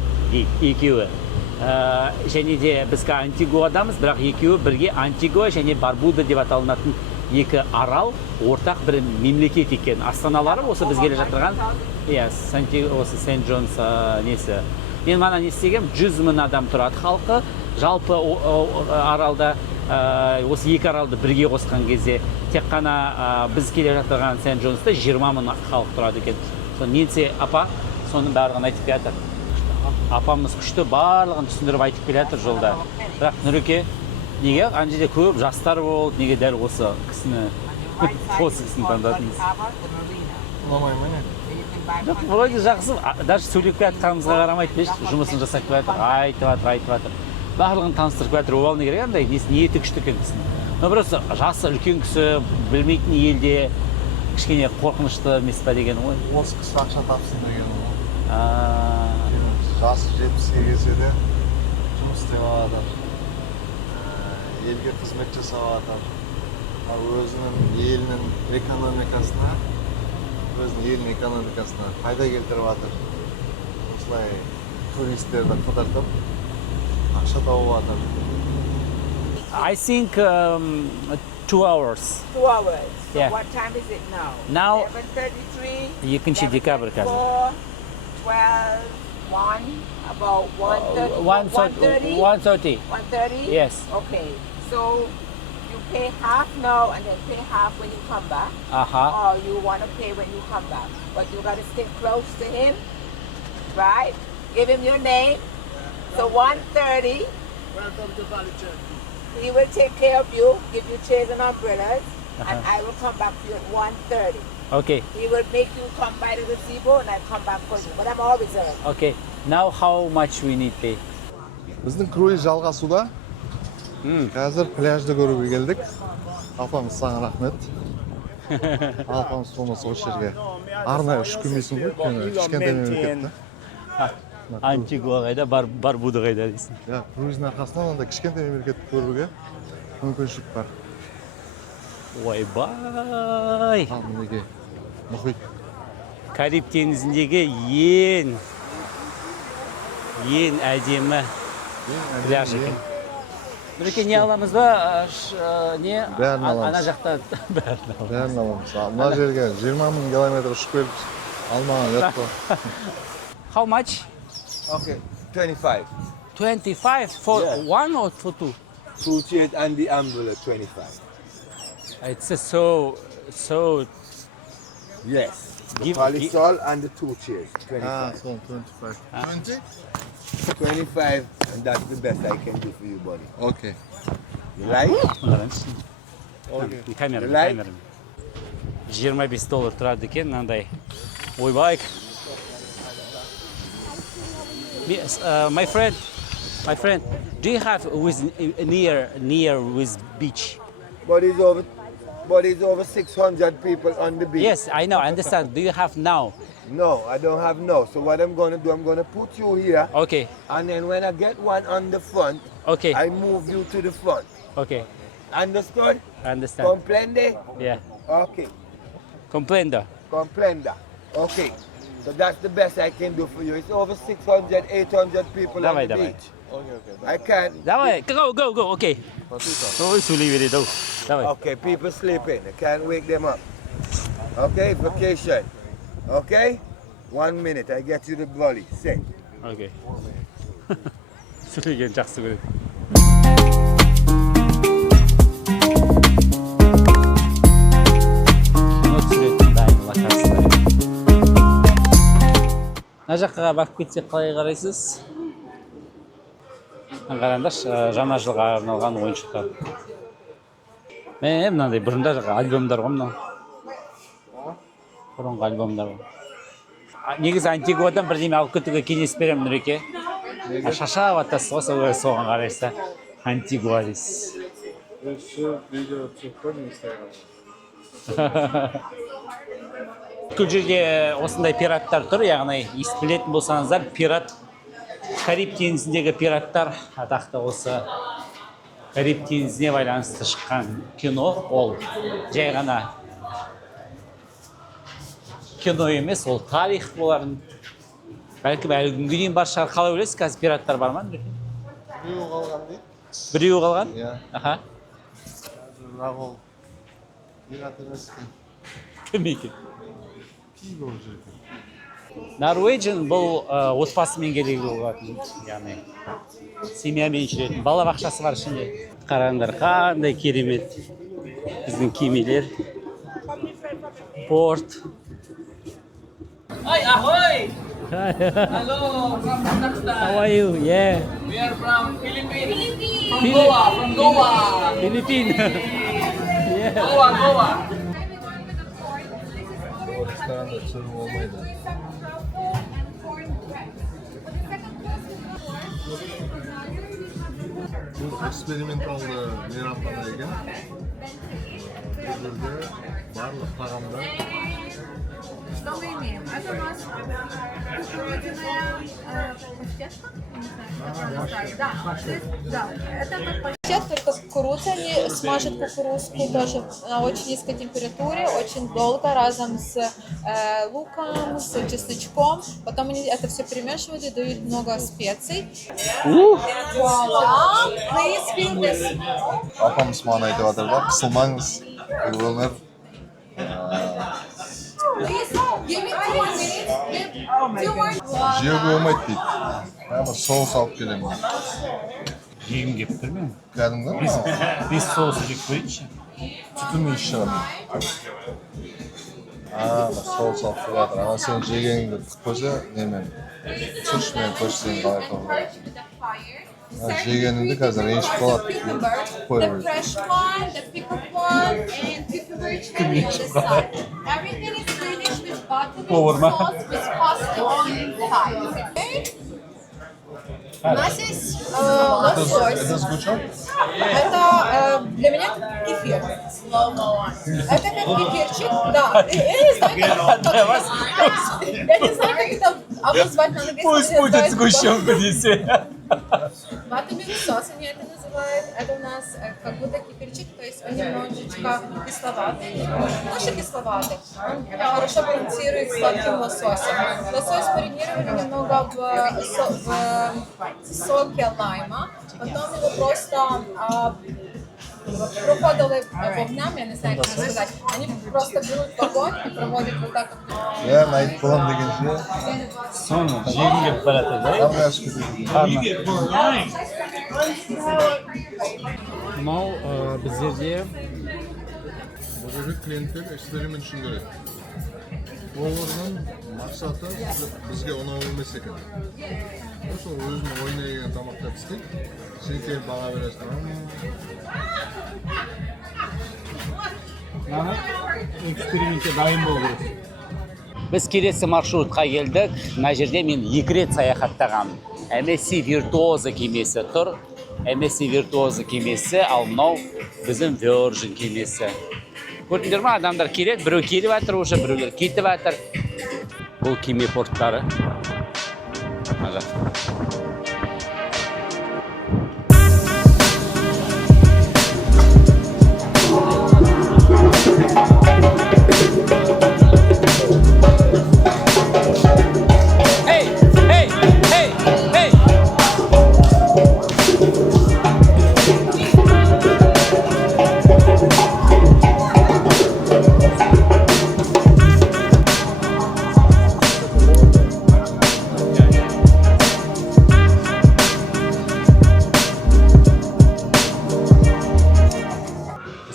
екеуі. Және де бізге Антигуадамыз, бірақ екеуі бірге Антигуа және Барбуда деп аталынатын екі арал, ортақ бір мемлекет екен. Астаналары осы біз келе жатырған, иә, осы Сент-Джонс несі. Мен мана не істегем, 100 мың адам тұрады халқы, жалпы аралда, осы екі аралды бірге қосқан кезде, тек қана біз келе жатырған Сент-Джонста 20 мың халық тұрады екен. Ненсе апа, соның барлығын айтып келатыр. Апамыз күшті барлығын түсіндіріп айтып келатыр жолда. Бірақ Нұреке, неге ана жерде көп жастар болды, неге дәл осы кісіні таңдадыңыз? Ұнамай ма не? Жоқ, вроде жақсы, даже сөйлеп келатқанымызға қарамайды, жұмысын жасап келатыр, айтып жатыр. Барлығын таныстырып келатыр, ол не керек андай, ниеті күшті екен кісінің. Но просто жасы үлкен кісі, білмейтін елде кішкене қорқынышты емес па деген ой. Осы кісі ақша тапсын деген ой. Жасы 70-ге келсе де жұмыс істеп жатыр. Елге қызмет жасап жатыр. Өзінің елінің экономикасына пайда келтіріп жатыр. Осылай туристерді қыдыртып ақша тауып жатыр. I think 2 hours. 2 hours. So Yeah. what time is it now? Now 11:33. 2 декабрь қазір. 4, 12, 1, about 1:30. 1:30. 1:30? Yes. Okay. So you pay half now and then pay half when you come back. Or you want to pay when you come back. But you got to stay close to him, right? Give him your name. So 1:30. Welcome to Valley Church. He will take care of you, give you chairs and umbrellas, and I will come back to you at 1:30. Okay. He will make you come by the gazebo and I come back for you. But I'm always early. Okay. Now how much we need pay? Біздің круиз жалғасуда. Қазір пляжды көруге келдік. Апамыз саған рахмет. Апамыз болмаса осы жерге арнайы ұшып келмейсің ғой, кішкентай мемлекетті. Антигуа қайда, Барбуда қайда дейсің. Иә, круиздің арқасынан андай кішкентай мемлекетті көруге мүмкіншілік бар. Ойбай! Мінеке, мұхит. Кариб теңізіндегі ең әдемі пляж екен. Нұреке, не аламыз ба? Не? Бәрін аламыз. Ана жақта Бәрін аламыз. Мына жерге 20 мың километр ұшып келіп алмаған ет қой. How much? Okay, 25. 25 for one or for two? 2 chairs and the umbrella, 25. It's so. Yes. The parasol and the 2 chairs, 25. So 25. 20? 25, and that's the best I can do for you, buddy. Okay. You like? Okay. Камера. Like? $25 тұрады екен, мынандай. Ойбай. My friend, do you have near with beach? But it's over 600 people on the beach. Yes, I know, I understand. Do you have now? No, I don't have now. So what I'm going to do, I'm going to put you here. Okay. And then when I get one on the front, okay, I move you to the front. Okay. Understood? I understand. Comprende? Yeah. Okay. Comprendo. Okay. So that's the best I can do for you. It's over 600, 800 people on the beach. Okay. I can't. Давай, go, okay. Okay, people sleeping. I can't wake them up. Okay, vacation. Okay? 1 minute, I get you the brolly. Sit. Okay. сөйлеген жақсы көреді. Мына жаққа барып кетсек қалай қарайсыз? Қараңдаршы, жаңа жылға арналған ойыншықтар. Мынандай бұрында альбомдар ғой мынау. Бұрынғы альбомдар ғой. Негізі Антигуадан бірдеме алып кетуге кеңес беремін, Нұреке. Шашап атасыз ғой, соған қарайса Антигуа дейсіз. Бүкіл жерде осындай пираттар тұр, яғни білетін болсаңыздар, пират, Кариб теңізіндегі пираттар атақты осы Кариб теңізіне байланысты шыққан кино, ол жай ғана кино емес, ол тарих боларын. Бәлкім әлі күнге дейін бар шығар. Қалай ойлайсыз, қазір пираттар бар ма? Біреуі қалған дейді. Біреуі қалған? Иә. Аха. Бірақ ол пират емес екен. Кім екен? Кейбір жерде. Norwegian бұл отбасымен келуге болатын, яғни семьямен жүретін, балабақшасы бар ішінде. Қараңдар, қандай керемет біздің кемелер. Порт. Hi, ahoy! Hello, from Kazakhstan. How are you? Yeah. We are from Philippines. From Goa. Philippines. Yeah. Goa. Restoranda түсіріп болмайды. Бұл эксперименталды мейрамхана екен. Бұл жерде барлық тағамдар. Что мы имеем? Это у нас кукурузная паштетка. Да, это как паштет, только с кукурузой. Они смажут кукурузку тоже на очень низкой температуре, очень долго, разом с луком, с чесночком. Потом они это все перемешивают и дают много специй. Voila! Please feel this. Апамыз маған айтып жатыр да, қысылмаңыз, бұл өмір. Please give me 2 minutes. Give 2 more. Жеуге болмайды дейді. Прямо соус алып келемін. Жегім кеп тұр мен. Кәдімгі ма? Біз соусы жеп көрейінші. Түтін иіс шығады. Соус алып келіп жатыр. Ана сен жегеніңді қойса, немен? Сүршімен көрсең қалай қылып. Жегеніңді қазір ренжіп қалады. The fresh one, the pickled one, and cucumber cherry on the side. Everything is finished with butternut sauce with pasta on the side. Okay? У нас есть лосось. Это сгущен? Это для меня кефир. Это как кефирчик, да. Я не знаю, как это обозвать на английском. Пусть будет сгущенка здесь. Баттермилк соус они это называют. Это у нас как будто кефирчик, то есть он немножечко кисловатый, немножко кисловатый. Он хорошо балансирует с сладким лососем. Лосось маринировали немного в соке лайма, потом его просто проходили вогням, я не знаю, как сказать. Они просто берут огонь и проводят вот так вот. Я найт болам дегенше. Соны жегім кеп баратыр да? Мынау біздерде Бұл жерде клиенттер эксперимент үшін келеді. Олардың мақсаты бізге ұнау емес екен. Сол өзінің ойына келген тамақтар істейді. Сен келіп баға бересің. экспериментке дайын болу керек. Біз келесі маршрутқа келдік. Мына жерде мен 2 рет саяхаттағанмын. MSC Virtuoso кемесі тұр. MSC Virtuoso кемесі, ал мынау біздің Virgin кемесі. Көрдіңдер ма, адамдар келеді, біреу келіп жатыр, уже біреулер кетіп жатыр. Бұл кеме порттары.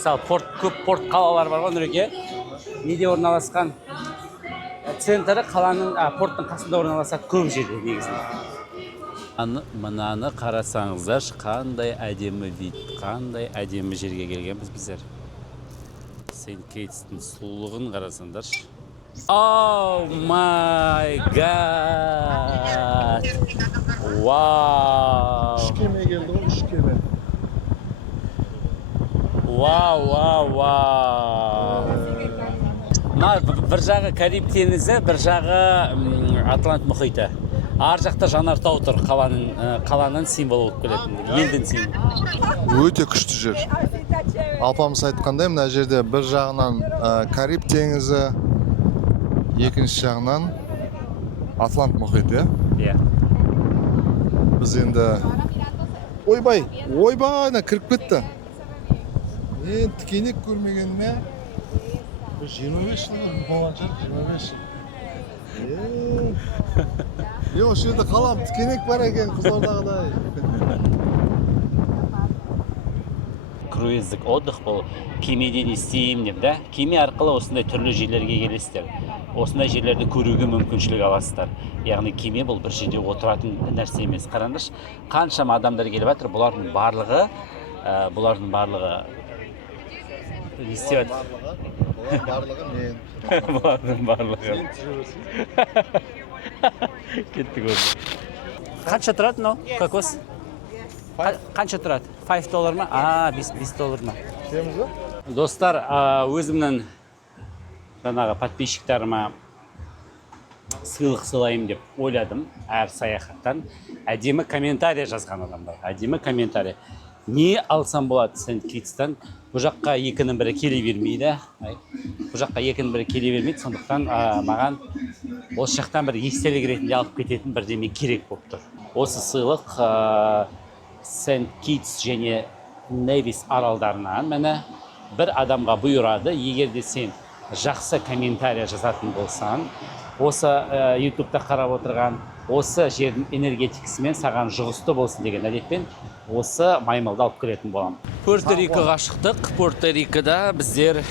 Мысалы, көп порт қалалар бар ғой Нұреке. Неде орналасқан? Центрі қаланың, порттың қасында орналасқан көп жерде негізінде. Мынаны қарасаңыздар, қандай әдемі вид, қандай әдемі жерге келгенбіз біздер. Сент-Кейтстің сұлулығын қарасаңдар. Oh my god! Вау! Үш кеме келді ғой, 3 кеме. Вау. Мына бір жағы Кариб теңізі, бір жағы Атлант мұхиты. ар жақта жанартау тұр, қаланың символы болып келетін, елдің символы. Өте күшті жер. Алпамыс айтқандай, мына жерде бір жағынан Кариб теңізі, екінші жағынан Атлант мұхиты, иә? Біз енді ойбай, кіріп кетті. Мен тікенек көрмегеніме 25 жыл болған шығар, 25 жыл. Осы жерде қалам, тікенек бар екен, Қызылордағыдай. Круиздік отдых бұл кемеден істеймін деп, да? Кеме арқылы осындай түрлі жерлерге келесіздер. Осындай жерлерді көруге мүмкіншілік аласыздар. Яғни кеме бұл бір жерде отыратын нәрсе емес. Қараңдаршы, қаншама адамдар келіп жатыр, бұлардың барлығы не істеп жатыр? Барлығы мен. Бұлардың барлығы. Кеттік өзі. Қанша тұрады мынау? Кокос? Қанша тұрады? $5 ма? $5 ма? Достар, өзімнің жаңағы подписчиктарыма сыйлық сыйлайым деп ойладым әр саяхаттан. Әдемі комментарий жазған адамдар. Әдемі комментарий. Не алсам болады Сент-Китстан? Бұл жаққа екінің бірі келе бермейді. Сондықтан маған осы жақтан бір естелік ретінде алып кететін бірдеме керек болып тұр. Осы сыйлық Сент-Китс және Невис аралдарынан мені бір адамға бұйырады. Егер де сен жақсы комментария жазатын болсан, осы YouTube-та қарап отырған, осы жердің энергетикасымен саған жұғысты болсын деген әдетпен осы маймылды алып келетін болам. Пуэрто-Рикоға шықтық. Пуэрто-Рикода біздер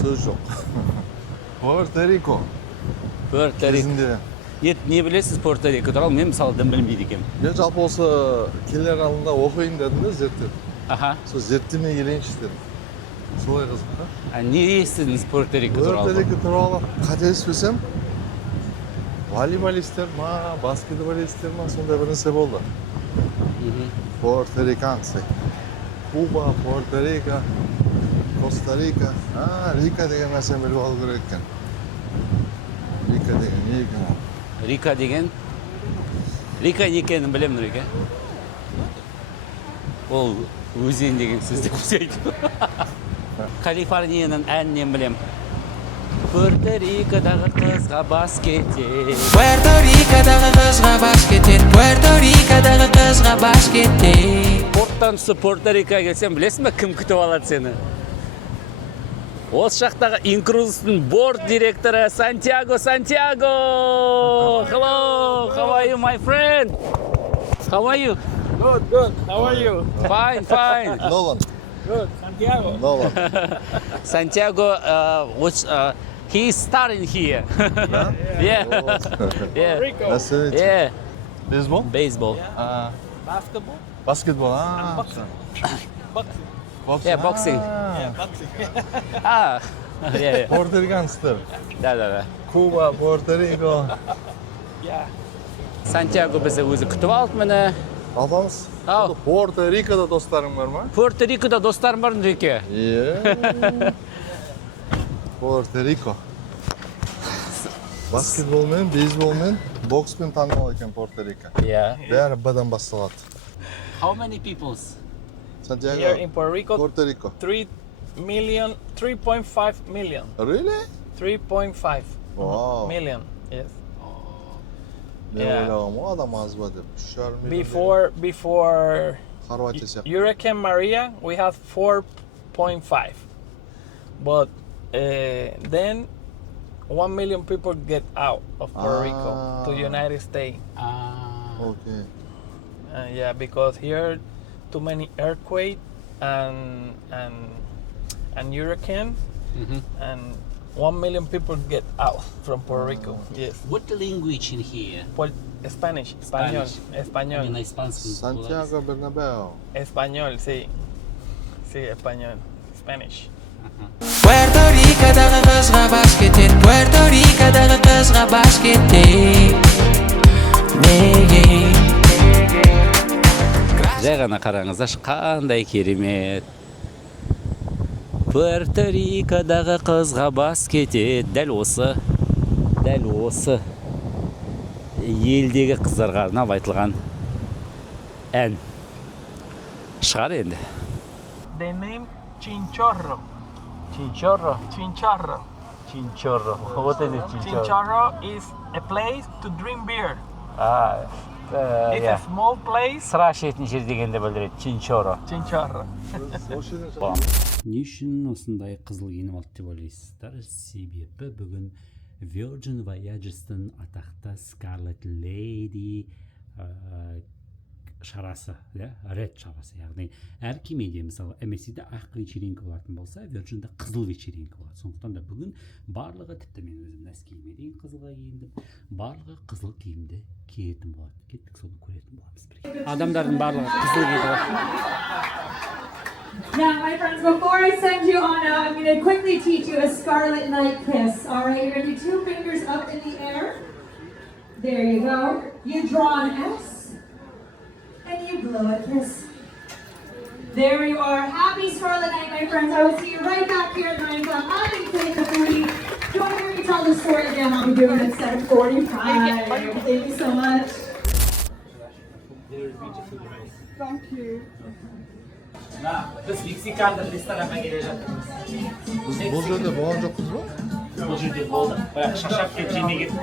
сөз жоқ. Пуэрто-Рико. Не білесіз Пуэрто-Рико туралы? Мен мысалы дым білмейді екенмін. Мен жалпы осы келер алдында оқиын дедім де зерттеп. Сол зерттемей келейінші дедім. Солай қызық, ха? Не естідіңіз Пуэрто-Рико туралы? Пуэрто-Рико туралы қателеспесем, волейболистер ма, баскетболистер ма, сондай бір нәрсе болды. Пуэрто-Риканцы. Куба, Пуэрто-Рико, Коста-Рика. Рика деген нәрсені біліп алу керек екен. Рика деген не екен ол? Рика деген? Рика не екенін білемін, Рика. Ол өзен деген сөзді көзейді. Калифорнияның әнінен білем. Пуэрто-Рикодағы қызға бас кетер. Пуэрто-Рикодағы қызға бас кетер. Пуэрто-Рикодағы қызға бас кетер. Порттан түсіп Пуэрто-Рикоға келсем, білесің бе, кім күтіп алады сені? Осы жақтағы инкрузтың борт директоры Сантьяго. Hello, how are you, my friend? How are you? Good. How are you? Fine. Nolan. Good. Santiago. Nolan. Santiago, he's starting here. Yeah. Rico. That's it. Yeah. Baseball? Baseball. Basketball. Basketball, Boxing. Boxing. Yeah, boxing. Boxing. Yeah. Пуэрто-Риканцтар. Да. Куба, Пуэрто-Рико. Сантьяго бізді өзі күтіп алды мені. Алпамыс, Пуэрто-Рикода достарың бар ма? Пуэрто-Рикода достарым бар, Рике. Пуэрто-Рико. Баскетболмен, бейсболмен, бокспен танымал екен Пуэрто-Рико. Бәрі бадан басталады. How many peoples? Santiago. Here in Puerto Rico. Puerto Rico. 3.5 million. Really? 3.5 Wow. million. Yes. Ben ойлағам, о адам аз ба деп. Before Хорватия сияқты. Hurricane Maria, we had 4.5. But then 1 million people get out of Puerto Rico to United States. Okay. Yeah, because here too many earthquake and hurricane, and 1 million people get out from Puerto Rico. Yes. What the language in here? Spanish. Español. Santiago Bernabéu. Español, sí. Sí, español. Spanish. Пуэрто-Рикодағы қызға бас кетер. Пуэрто-Рикодағы қызға бас кетер. Неге? Жай ғана қараңыздаршы, қандай керемет. Пуэрто-Рикодағы қызға бас кетеді. Дәл осы дәл осы елдегі қыздарға арнап айтылған ән шығар енді. The name Chinchorro. Chinchorro. Chinchorro. Chinchorro. What is it, Chinchorro? Chinchorro is a place to drink beer. It's Yeah. a small place. Сыра ішетін жер дегенді білдіреді. Chinchorro. Chinchorro. Не үшін осындай қызыл киініп алды деп ойлайсыздар? Себебі бүгін Virgin Voyages'тың атақты Scarlet Lady шарасы, Red шарасы, яғни әр кемеде, мысалы, MSC-де ақ вечеринка болатын болса, Virgin'да қызыл вечеринка болады. Сондықтан да бүгін барлығы, тіпті мен өзім нәскиіме дейін қызылға киіндім, барлығы қызыл киімді киетін болады. Кеттік, соны көретін боламыз. Адамдардың барлығы қызыл киді болады. Now, my friends, before I send you on out, I'm going to quickly teach you a Scarlet Night kiss. All right, you're going to do 2 fingers up in the air. There you go. You draw an S, and you blow a kiss. There you are. Happy Scarlet Night, my friends. I will see you right back here at 9 o'clock. I'm going to take the foodie. Don't hear me tell the story again. I'll be doing it at 7:45. Thank you so much. Thank you. Biz Meksikanda restoranға келе жатырмыз. Бұл жерде болған жоқпыз ба? Бұл жерде болды. Бірақ шаршап кетіп жемей кеттік.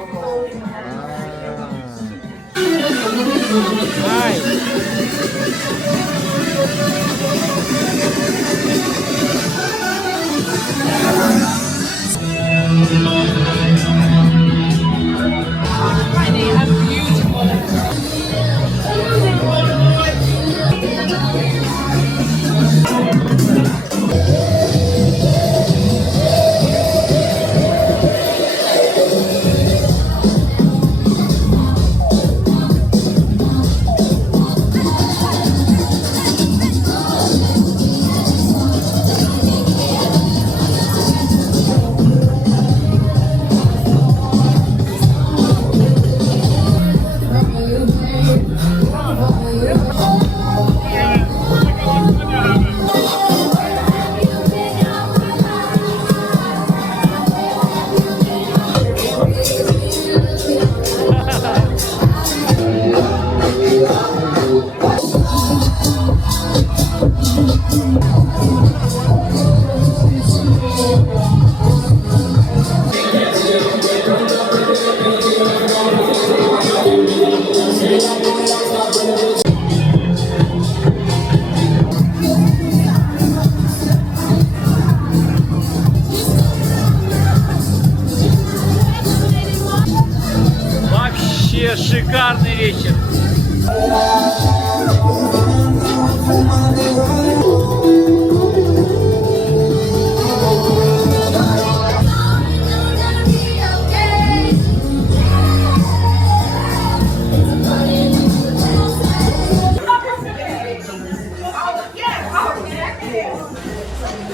Вообще шикарный вечер.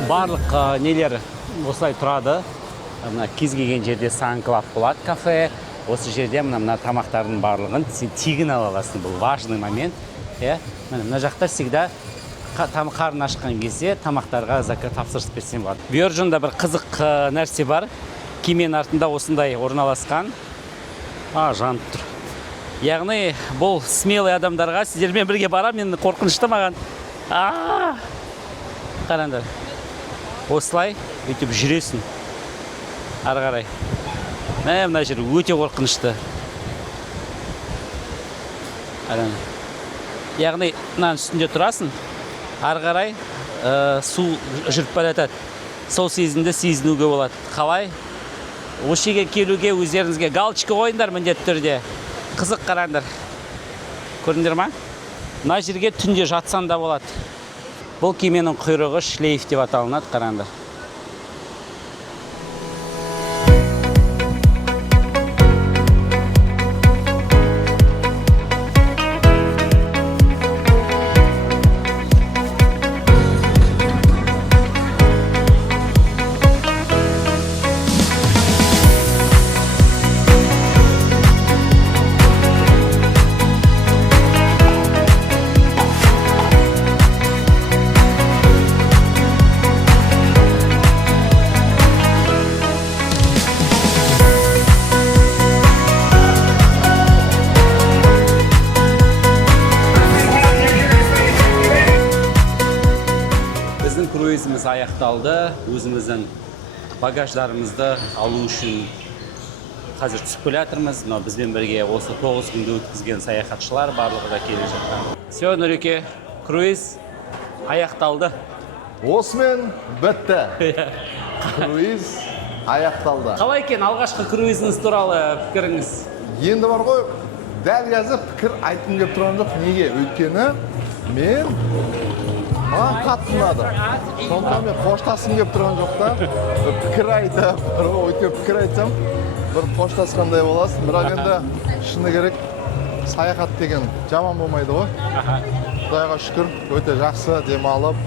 Барлық нелер осылай тұрады. Мына кез келген жерде Сан-Клаб болады, кафе. Осы жерде мына тамақтардың барлығын сен тегін ала аласың. Бұл важный момент. Мына жақта всегда қарын ашқан кезде тамақтарға тапсырыс берсем болады. Virgin'да бір қызық нәрсе бар. Кеменің артында осындай орналасқан. Жанып тұр. Яғни бұл смелый адамдарға сіздермен бірге барам, мен қорқынышты маған. Қараңдар. Осылай өйтіп жүресің. Ары қарай. Мына жер өте қорқынышты. Яғни мынаның үстінде тұрасың. Ары қарай су жүріп бара жатады. Сол сезімді сезінуге болады. Қалай? Осы жерге келуге өздеріңізге галочка қойыңдар міндетті түрде. Қызық қараңдар. Көрдіңдер ма? Мына жерге түнде жатсан да болады. Бұл кеменің құйрығы шлейф деп аталынады, қараңдар. аяқталды. Өзіміздің багаждарымызды алу үшін қазір түсіп келе жатырмыз. Но бізбен бірге осы 9 күнді өткізген саяхатшылар барлығы да келе жатқан. Все, Нұреке, круиз аяқталды. Осымен бітті. Круиз аяқталды. Қалай екен алғашқы круизіңіз туралы пікіріңіз? Енді бар ғой, дәл қазір пікір айтқым келіп тұрған жоқ. Неге? Өйткені мен маған қатты ұнады. Сондықтан мен қоштасқым келіп тұрған жоқ та. Пікір айтып, өйткені пікір айтсам, бір қоштасқандай боласың. Бірақ енді шыны керек, саяхат деген жаман болмайды ғой. Құдайға шүкір, өте жақсы демалып,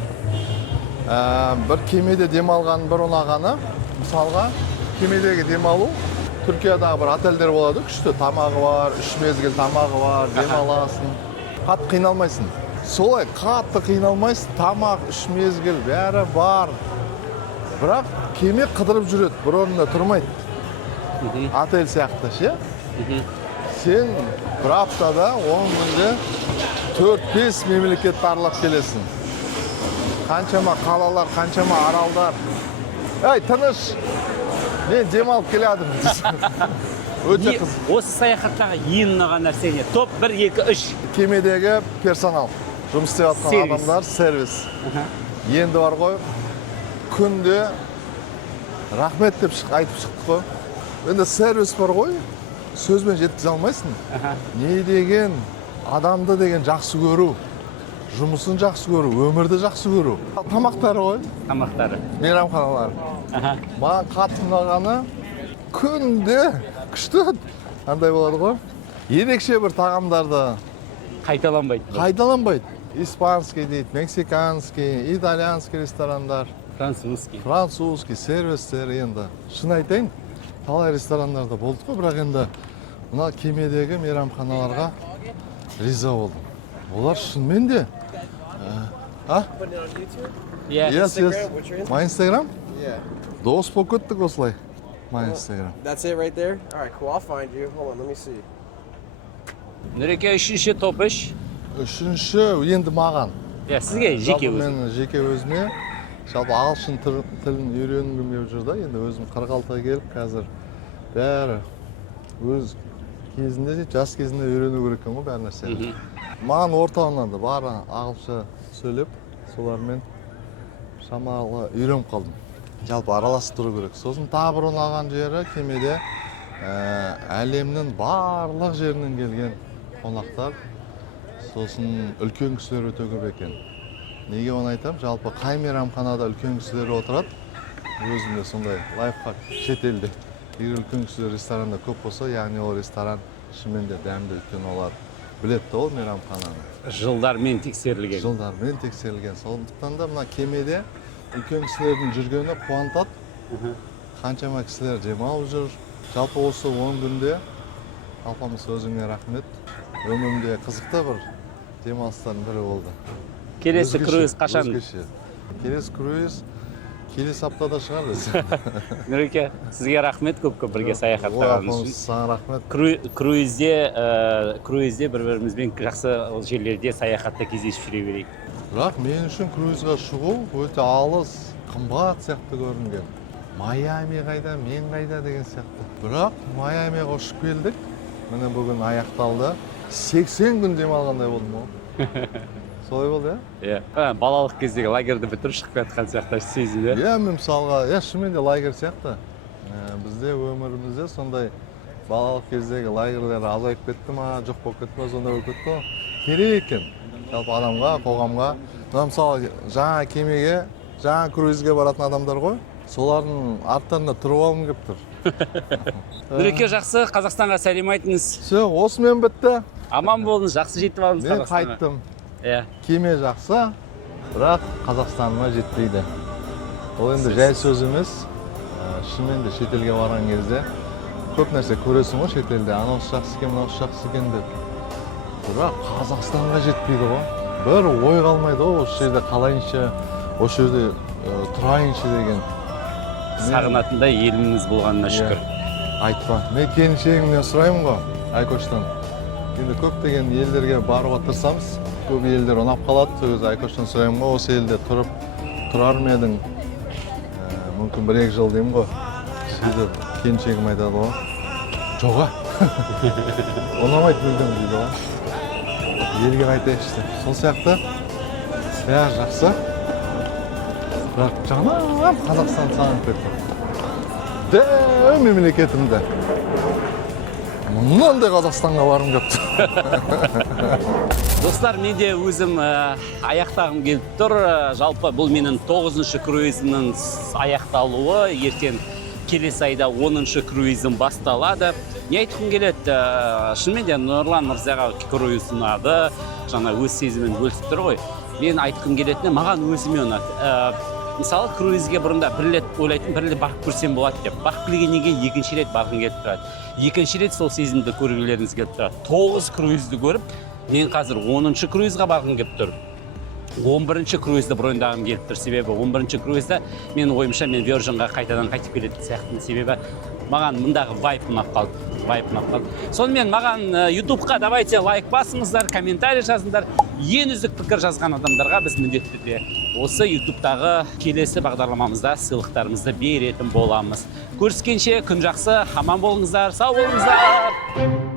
бір кемеде демалған бір ұнағаны, мысалға кемедегі демалу, Түркиядағы бір отельдер болады, күшті тамағы бар, 3 мезгіл тамағы бар, демаласың, қатты қиналмайсың. Солай қатты қиналмайсың, тамақ, 3 мезгіл бәрі бар. Бірақ кеме қыдырып жүреді, бір орнында тұрмайды. Отель сияқты ше. Сен бір аптада 10 күнде 4-5 мемлекетті аралап келесің. Қаншама қалалар, қаншама аралдар. Ей, тыныш! Мен демалып келедім. Өте қыз. Осы саяхаттағы ең ұнаған нәрсе не? Топ 1, 2, 3. Кемедегі персонал. Жұмыс істеп жатқан адамдар, сервис. Енді бар ғой, күнде рахмет деп айтып шықтық қой. Енді сервис бар ғой, сөзбен жеткізе алмайсың. Не деген, адамды деген жақсы көру. Жұмысын жақсы көру, өмірді жақсы көру. Тамақтары ғой. Тамақтары. Мейрамханалар. Маған қатты ұнағаны күнде күшті андай болады ғой. Ерекше бір тағамдарды қайталанбайды. Испанский дейді, мексиканский, итальянский ресторандар. Французский сервистер енді. Шын айтайын, талай ресторандарда болды ғой, бірақ енді мына кемедегі мейрамханаларға риза болдым. Олар шынымен де Yes. My Instagram? Yeah. Дос болып кеттік осылай. My Instagram. That's it right there? All right, cool. I'll find you. Hold on, let me see. Нұреке, үшінші топ 3. Үшінші енді маған. Сізге жеке өзім. Мен жеке өзіме жалпы ағылшын тілін үйренгім келіп жүр да. Енді өзім 46-ға келіп қазір бәрі өз кезінде, жас кезінде үйрену керек екен ғой бәрі нәрсе. Маған орта ұнады, бары ағылшынша сөйлеп, солармен шамалы үйреніп қалдым. Жалпы араласып тұру керек. Сосын тағы бір ұнаған жері кемеде әлемнің барлық жерінен келген қонақтар, сосын үлкен кісілер өте көп екен. Неге оны айтам? Жалпы қай мейрамханада үлкен кісілер отырады, өзімде сондай лайфхак шетелде. Егер үлкен кісілер ресторанда көп болса, яғни ол ресторан шынымен де дәмді, өйткені олар білетті ол мейрамхананы. Жылдармен тексерілген. Сондықтан да мына кемеде үлкен кісілердің жүргені қуантады. Қаншама кісілер демалып жүр. Жалпы осы 10 күнде Алпамыс өзіңе рахмет. Өмірімде қызықты бір демалыстардың бірі болды. Келесі круиз қашан? Келесі круиз келесі аптада шығар десе. Нұреке, сізге рахмет көп бірге саяхаттағаныңыз үшін. Саған рахмет. Круизде бір-бірімізбен жақсы жерлерде саяхатта кездесіп жүре берейік. Бірақ мен үшін круизға шығу өте алыс, қымбат сияқты көрінген. Майами қайда, мен қайда деген сияқты. Бірақ Майамиға ұшып келдік. Міне бүгін аяқталды. 80 күн демалғандай болдым ғой. Солай болды, иә? Балалық кездегі лагерді бітіріп шығып жатқан сияқты сезімде. Иә, мен мысалға, шынымен де лагер сияқты. Бізде өмірімізде сондай балалық кездегі лагерлер азайып кетті ма, жоқ болып кетті ма, сондай болып кетті ғой. Керек екен. Жалпы адамға, қоғамға. Мысалы, жаңа кемеге, жаңа круизге баратын адамдар ғой. Солардың арттарында тұрып алғым келіп тұр. Нұреке, жақсы, Қазақстанға сәлем айтыңыз. Осымен бітті. Аман болыңыз, жақсы жетіп алдыңыз Қазақстанға. Мен қайттым. Кеме жақсы, бірақ Қазақстаныма жетпейді. Ол енді жай сөз емес. Шынымен де шетелге барған кезде көп нәрсе көресің ғой шетелде. Анаусы жақсы екен, мынаусы жақсы екен деп. Бірақ Қазақстанға жетпейді ғой. Бір ой қалмайды ғой, осы жерде қалайыншы, осы жерде тұрайыншы деген. Сағынатындай еліңіз болғанына шүкір. Айтпа. Мен келіншегімнен сұраймын ғой, Айкоштан. Енді көптеген елдерге баруға тырысамыз. Көп елдер ұнап қалады. Сөз Айкоштан сұраймын ғой, осы елде тұрар ма едің, мүмкін 1-2 жыл деймін ғой. Сөйтіп келіншегім айтады ғой. Жоға. Ұнамайды мүлдем дейді ғой. Елге қайтайықшы деп. Сол сияқты бәрі жақсы. Бірақ жаным Қазақстан сағынып кетті. Дәу мемлекетімді. Мұндай Қазақстанға барым кепті. Достар, мен де өзім аяқтағым келіп тұр. Жалпы бұл менің 9-шы круизімнің аяқталуы. Ертең келесі айда 10-шы круизім басталады. Не айтқым келеді? Шынымен де Нұрлан Мырзаға круиз ұнады. Жаңа өз сезімін бөлісіп тұр ғой. Мен айтқым келетіні маған өзіме ұнады. Мысалы, круизге бұрында бір рет ойлайтын, бір рет бақып көрсем болады деп. Бақып келгеннен кейін екінші рет бақым келіп тұрады. Екінші рет сол сезімді көргілеріңіз келіп тұрады. 9 круизді көріп, мен қазір 10-шы круизға бақым келіп тұр. 11-ші круизді брондағым келіп тұр. Себебі 11-ші круизді мен ойымша мен Virginға қайтадан қайтып келетін сияқты. Себебі маған мұндағы вайп ұнап қалды. Сонымен маған YouTube'қа давайте лайк басыңыздар, комментарий жазыңдар. Ең үздік пікір жазған адамдарға біз міндетті түрде осы YouTube'тағы келесі бағдарламамызда сыйлықтарымызды беретін боламыз. Көріскенше күн жақсы, аман болыңыздар, сау болыңыздар.